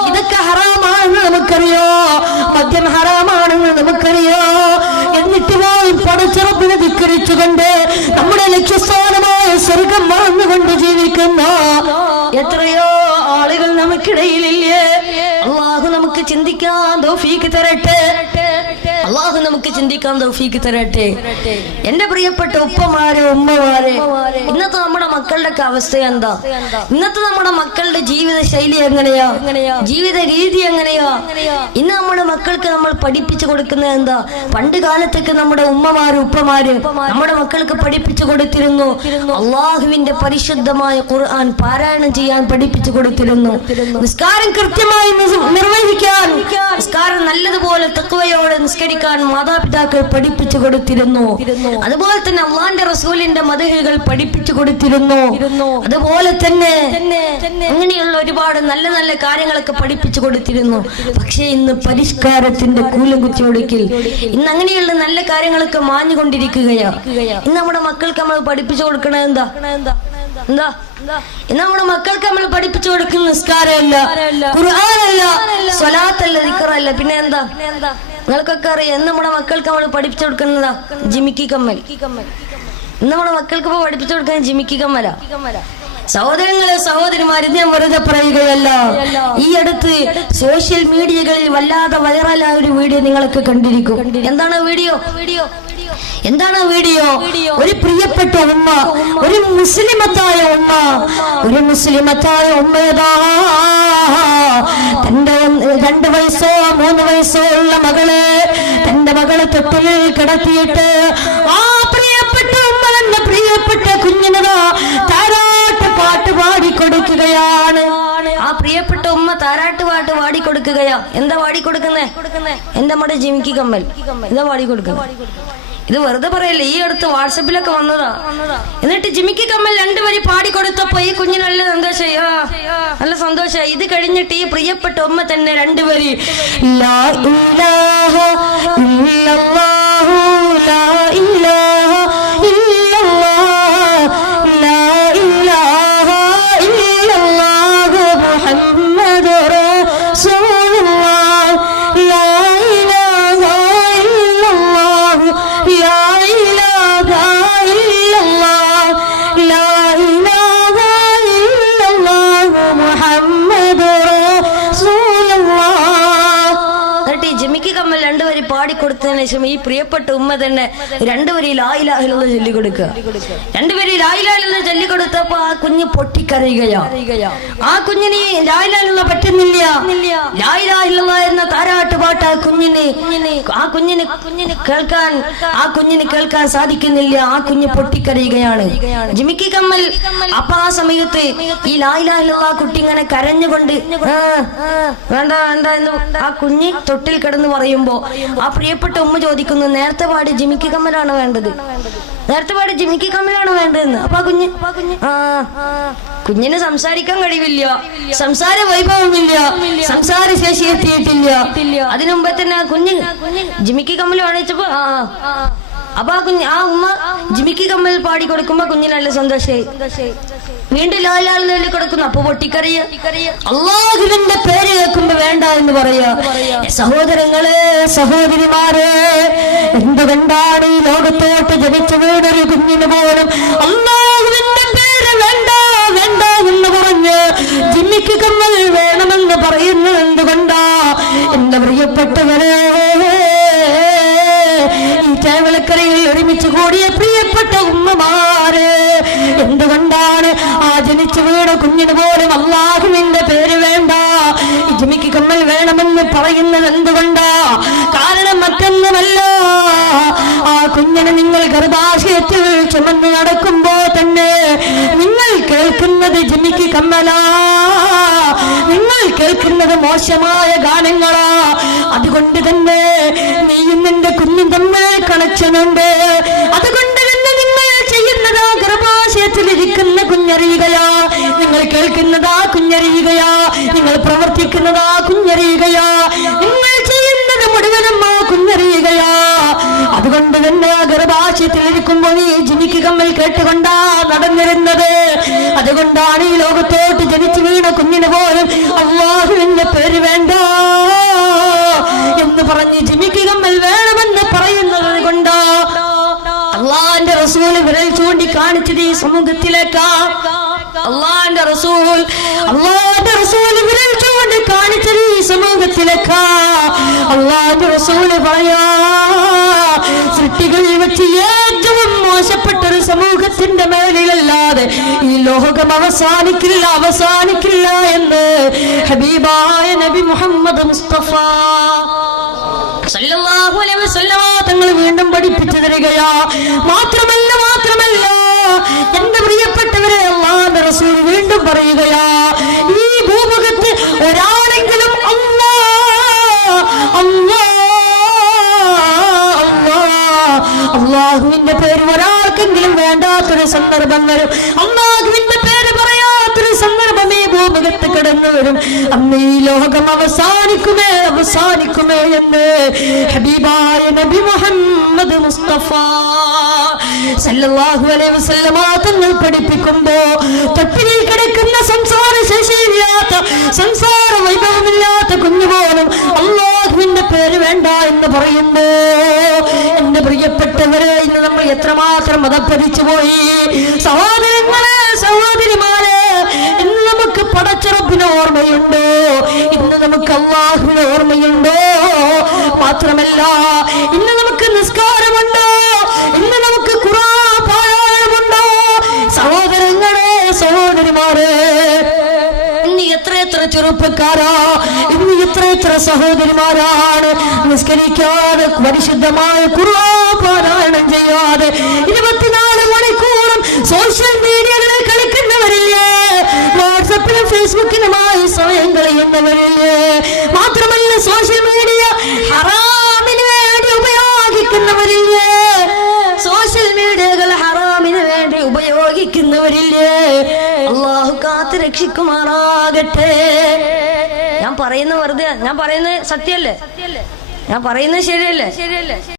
ഇതൊക്കെ ഹറാമാണെന്ന് നമുക്കറിയോ, മദ്യം ഹറാമാണെന്ന് നമുക്കറിയോ. എന്നിട്ട് പോയി പടച്ചറബിനെ ധിക്കരിച്ചുകൊണ്ട് നമ്മുടെ ലക്ഷ്യസ്ഥാനമായ സ്വർഗം മറന്നുകൊണ്ട് ജീവിക്കുന്ന എത്രയോ ആളുകൾ നമുക്കിടയിലില്ലേ. അല്ലാഹു നമുക്ക് ചിന്തിക്കാൻ തൗഫീഖ് തരട്ടെ. അല്ലാഹു നമുക്ക് ചിന്തിക്കാൻ തൗഫീഖ് തരട്ടെ. എന്റെ പ്രിയപ്പെട്ട ഉപ്പമാരെ, ഉമ്മമാരെ, ഇന്നത്തെ നമ്മുടെ മക്കളുടെ ഒക്കെ അവസ്ഥ എന്താ? ഇന്നത്തെ നമ്മുടെ മക്കളുടെ ജീവിത ശൈലി എങ്ങനെയാ? ജീവിത രീതി എങ്ങനെയാ? ഇന്ന് നമ്മുടെ മക്കൾക്ക് നമ്മൾ പഠിപ്പിച്ചു കൊടുക്കുന്നത് എന്താ? പണ്ട് കാലത്തൊക്കെ നമ്മുടെ ഉമ്മമാര്, ഉപ്പമാര് നമ്മുടെ മക്കൾക്ക് പഠിപ്പിച്ചു കൊടുത്തിരുന്നു. അള്ളാഹുവിന്റെ പരിശുദ്ധമായ ഖുർആൻ പാരായണം ചെയ്യാൻ പഠിപ്പിച്ചു കൊടുത്തിരുന്നു. നിസ്കാരം കൃത്യമായി നിർവഹിക്കാൻ, നിസ്കാരം നല്ലതുപോലെ തഖ്വയോടെ നിസ്കരിക്കാൻ മാതാപിതാക്കൾ പഠിപ്പിച്ചു കൊടുത്തിരുന്നു. അതുപോലെ തന്നെ അള്ളാന്റെ റസൂലിന്റെ മദ്ഹുകൾ പഠിപ്പിച്ചു കൊടുത്തിരുന്നു. അതുപോലെ തന്നെ അങ്ങനെയുള്ള ഒരുപാട് നല്ല നല്ല കാര്യങ്ങളൊക്കെ പഠിപ്പിച്ചു കൊടുത്തിരുന്നു. പക്ഷേ ഇന്ന് പരിഷ്കാരത്തിന്റെ കൂലം കുത്തി ഒടുക്കിൽ ഇന്ന് അങ്ങനെയുള്ള നല്ല കാര്യങ്ങളൊക്കെ മാഞ്ഞുകൊണ്ടിരിക്കുകയാ. ഇന്ന് നമ്മുടെ മക്കൾക്ക് നമ്മൾ പഠിപ്പിച്ചു കൊടുക്കണത് എന്താ? ഇന്ന് നമ്മുടെ മക്കൾക്ക് നമ്മൾ പഠിപ്പിച്ചു കൊടുക്കുന്ന നിസ്കാരമല്ല, ഖുർആനല്ല, സ്വലാത്തല്ല, ദിക്റല്ല, പിന്നെ എന്താ? നിങ്ങൾക്കൊക്കെ അറിയാം. ഇന്ന് നമ്മുടെ മക്കൾക്ക് നമ്മൾ പഠിപ്പിച്ചു കൊടുക്കുന്നതാ ജിമിക്കി കമ്മൽ. ഇന്ന് നമ്മുടെ മക്കൾക്ക് ഇപ്പൊ പഠിപ്പിച്ചു കൊടുക്കുന്നത് ജിമിക്കി കമ്മലാ. സഹോദരങ്ങളെ, സഹോദരിമാരെ, ഞാൻ വെറുതെ പറയുകയല്ല. ഈ അടുത്ത് സോഷ്യൽ മീഡിയകളിൽ വല്ലാതെ വൈറലായ ഒരു വീഡിയോ നിങ്ങളൊക്കെ കണ്ടിരിക്കും. എന്താണ് വീഡിയോ? ഒരു പ്രിയപ്പെട്ട ഉമ്മ, ഒരു മുസ്ലിമത്തായ ഉമ്മയതാ തന്റെ 2 വയസ്സോ 3 വയസ്സോ ഉള്ള തന്റെ മകളെ തൊട്ടിൽ കിടത്തിയിട്ട് ആ പ്രിയപ്പെട്ട ഉമ്മ തന്നെ പ്രിയപ്പെട്ട കുഞ്ഞിനതാ താരാട്ട് പാട്ട് പാടിക്കൊടുക്കുകയാണ്. ആ പ്രിയപ്പെട്ട ഉമ്മ താരാട്ട് പാട്ട് പാടിക്കൊടുക്കുകയാ. എന്താ പാടിക്കൊടുക്കുന്നേ? എന്റെ നമ്മുടെ ജിമിക്കി കമ്മൽ ഇതാ പാടിക്കൊടുക്കുന്നത്. ഇത് വെറുതെ പറയല്ലേ, ഈ അടുത്ത് വാട്സപ്പിലൊക്കെ വന്നതാ. എന്നിട്ട് ജിമിക്കി കമ്മൽ 2 വരി പാടിക്കൊടുത്തപ്പോ ഈ കുഞ്ഞിന് നല്ല സന്തോഷമായി. ഇത് കഴിഞ്ഞിട്ട് ഈ പ്രിയപ്പെട്ട ഉമ്മ തന്നെ 2 വരി ലാ ഇലാഹ ഇല്ലല്ലാഹു ലാ ഇലാഹ ഇല്ലല്ലാഹ് ലാ ഇലാഹ ഇല്ലല്ലാഹു മുഹമ്മദുർ റസൂലുള്ളാഹ് ലാ ഇലാഹ ഇല്ലല്ലാഹു ലാ ഇലാഹ ഇല്ലല്ലാഹ് ലാ ഇലാഹ ഇല്ലല്ലാഹു മുഹമ്മദുർ റസൂലുള്ളാഹ്. എന്നിട്ട് ഈ ജിമിക്കി കമ്മൽ 2 വരി പാടിക്കൊടുത്തതിന് ശേഷം ഈ പ്രിയപ്പെട്ട ഉമ്മ തന്നെ 2 വരി ലാ ഇലാഹ ഇല്ലല്ലാഹ് ചൊല്ലിക്കൊടുക്കുക. 2 വരി ലാ ഇലാഹ ഇല്ലല്ലാഹ് ചൊല്ലിക്കൊടുത്തപ്പോ ആ കുഞ്ഞ് പൊട്ടിക്കരയുകയാ. ആ കുഞ്ഞിന് ലാ ഇലാഹ ഇല്ലല്ലാഹ് പറ്റുന്നില്ല. ലാ ഇലാഹ ഇല്ലല്ലാഹ് എന്ന താരാട്ട് പാട്ട് ആ കുഞ്ഞിന് കേൾക്കാൻ സാധിക്കുന്നില്ല. ആ കുഞ്ഞ് പൊട്ടിക്കരയുകയാണ്. ജിമിക്കി കമ്മൽ അപ്പൊ ആ സമയത്ത് ഈ ലാ ഇലാഹ ഇല്ലല്ലാഹ് കുട്ടി ഇങ്ങനെ കരഞ്ഞുകൊണ്ട് വേണ്ട എന്ന് ആ കുഞ്ഞ് തൊട്ടിൽ കിടന്ന് പറയുമ്പോ ആ പ്രിയപ്പെട്ട ഉമ്മ ചോദിക്കുന്നു, നേരത്തെ പാടി ജിമിക്കി കമ്മലാണ് വേണ്ടത്, നേരത്തെ പാടി ജിമിക്കി കമ്മലാണ് വേണ്ടതെന്ന്. അപ്പൊ കുഞ്ഞിന് സംസാരിക്കാൻ കഴിവില്ല, സംസാര വൈഭവമില്ല, സംസാര ശേഷി എത്തിയിട്ടില്ല. അതിനു മുമ്പേ തന്നെ കുഞ്ഞ് ജിമിക്കി കമ്മൽ കാണിച്ചപ്പോ അപ്പൊ ആ ഉമ്മ ജിമിക്കി കമ്മൽ പാടി കൊടുക്കുമ്പോ കുഞ്ഞിന് നല്ല സന്തോഷമായി. വീണ്ടും ലാലാലിൽ കൊടുക്കുന്നു. അപ്പൊ പൊട്ടിക്കറിയ അള്ളാഹുവിന്റെ പേര് കേൾക്കുമ്പോ വേണ്ട എന്ന് പറയാ. സഹോദരങ്ങളെ, സഹോദരിമാരെ, എന്തുകൊണ്ടാണ് ഈ ലോകത്തോട്ട് ജനിച്ചു വീണൊരു കുഞ്ഞിന് പോലും അള്ളാഹുവിന്റെ പേര് വേണ്ട എന്ന് പറഞ്ഞ് ജിമ്മിക്ക് കമ്മൽ വേണമെന്ന് പറയുന്നത് എന്തുകൊണ്ടാ? എന്റെ പ്രിയപ്പെട്ടവരെ, ഈ ചേവലക്കരയിൽ ഒരുമിച്ച് കൂടിയ പ്രിയപ്പെട്ട ഉമ്മമാര്, എന്തുകൊണ്ടാണ് ആ ജനിച്ചു വീണ കുഞ്ഞിന് പോലും അള്ളാഹുവിന്റെ പേര് വേണ്ട, ജിമിക്ക് കമ്മൽ വേണമെന്ന് പറയുന്നത് എന്തുകൊണ്ടാ? കാരണം മറ്റൊന്നുമല്ല, ആ കുഞ്ഞിനെ നിങ്ങൾ ഗർഭാശയത്തിൽ ചുമന്ന് നടക്കുമ്പോ തന്നെ നിങ്ങൾ കേൾക്കുന്നത് ജിമിക്ക് കമ്മലാ, നിങ്ങൾ കേൾക്കുന്നത് മോശമായ ഗാനങ്ങളാ. അതുകൊണ്ട് തന്നെ നീയും നിന്റെ കുഞ്ഞും തമ്മിൽ കണക്ഷനുണ്ട്. അതുകൊണ്ട് തന്നെ നിങ്ങൾ ചെയ്യുന്നതാ ഗർഭാശയത്തിലിരിക്കുന്ന കുഞ്ഞറിയുകയാ, നിങ്ങൾ കേൾക്കുന്നതാ കുഞ്ഞറിയുകയാ, നിങ്ങൾ പ്രവർത്തിക്കുന്നതാ കുഞ്ഞറിയുകയാ, നിങ്ങൾ ചെയ്യുന്നത് മുഴുവനും ആ കുഞ്ഞറിയുകയാ. അതുകൊണ്ട് തന്നെ ഗർഭാശയത്തിലിരിക്കുമ്പോൾ ഈ ജിമിക്ക് കമ്മൽ കേട്ടുകൊണ്ടാ നടന്നിരുന്നത്. അതുകൊണ്ടാണ് ഈ ലോകത്തോട്ട് ജനിച്ചു വീണ കുഞ്ഞിന് പോലും അല്ലാഹുവിന്റെ പേര് വേണ്ട എന്ന് പറഞ്ഞ് ജിമിക്ക് കമ്മൽ വേണമെന്ന് പറയുന്നത് കൊണ്ടാ അള്ളാന്റെ റസൂൽ വിരൽ ചൂണ്ടി കാണിച്ചത് ഈ സമൂഹത്തിലേക്കാ. അള്ളാന്റെ റസൂൽ വിരൽ ചൂണ്ടി കാണിച്ചത് ഈ സമൂഹത്തിലേക്കാ. അള്ളാന്റെ റസൂൽ പറയാ, സൃഷ്ടികളിൽ വെച്ച് ഏറ്റവും മോശപ്പെട്ടൊരു സമൂഹത്തിന്റെ മേലിലല്ലാതെ ഈ ലോകം അവസാനിക്കില്ല എന്ന് ഹബീബായ നബി മുഹമ്മദ് മുസ്തഫ സല്ലല്ലാഹു അലൈഹി വസല്ലം തങ്ങൾ വീണ്ടും പഠിപ്പിച്ചു തരികയാ. മാത്രമല്ല എന്റെ പ്രിയപ്പെട്ടവരെ, അല്ലാഹുവിന്റെ റസൂൽ വീണ്ടും പറയുകയാ, ഈ ഭൂമുഖത്ത് ഒരാളെങ്കിലും സന്ദർഭം വരും, അല്ലാഹുവിന്റെ പേര് പറയാത്തൊരു സന്ദർഭമേ ഭൂമുഖത്ത് കടന്നു വരും. അന്ന് ഈ ലോകം അവസാനിക്കുമേ എന്ന് ഹബീബായ നബി മുഹമ്മദ് മുസ്തഫ സല്ലല്ലാഹു അലൈഹി വസല്ലമ തങ്ങൾ പഠിപ്പിക്കുമ്പോ തൊട്ടിലിൽ കിടക്കുന്ന സംസാര ശേഷിയില്ലാത്ത, സംസാര വൈഭവമില്ലാത്ത കുഞ്ഞുപോലും അല്ലാഹുവിന്റെ പേര് വേണ്ട എന്ന് പറയുമ്പോ എന്റെ പ്രിയപ്പെട്ടവരെ, ഇന്ന് നമ്മൾ എത്രമാത്രം മതപ്പതിച്ചു പോയി. സഹോദരങ്ങളെ, സഹോദരിമാരെ, ഇന്ന് നമുക്ക് പടച്ചറപ്പിന് ഓർമ്മയുണ്ടോ? ഇന്ന് നമുക്ക് അല്ലാഹുവിന് ഓർമ്മയുണ്ടോ? മാത്രമല്ല, ഇന്ന് നമുക്ക് നിസ്കാരമുണ്ടോ? ഇന്ന് നമുക്ക് ഖുർആൻ പാരായണമുണ്ടോ? സഹോദരങ്ങളെ, സഹോദരിമാരെ, ഇന്ന് എത്ര ചെറുപ്പക്കാരാ, ഇന്ന് എത്ര സഹോദരിമാരാണ് നിസ്കരിക്കാതെ പരിശുദ്ധമായ ഖുർആൻ പാരായണം ചെയ്യാതെ 24 മണിക്കൂറും സോഷ്യൽ മീഡിയകളിൽ കളിക്കുന്നവരില്ലേ? വാട്സപ്പിലും ഫേസ്ബുക്കിലുമായി സമയം കളയുന്നവരില്ലേ? മാത്രമല്ല, സോഷ്യൽ മീഡിയ ഹറാമിന് വേണ്ടി ഉപയോഗിക്കുന്നവരില്ലേ? സോഷ്യൽ മീഡിയകൾ ഹറാമിന് വേണ്ടി ഉപയോഗിക്കുന്നവരില്ലേ? അല്ലാഹു കാത്ത് രക്ഷിക്കുമാറാകട്ടെ. ഞാൻ പറയുന്നത് വെറുതെ, ഞാൻ പറയുന്നത് സത്യമല്ലേ? ഞാൻ പറയുന്നത് ശരിയല്ലേ?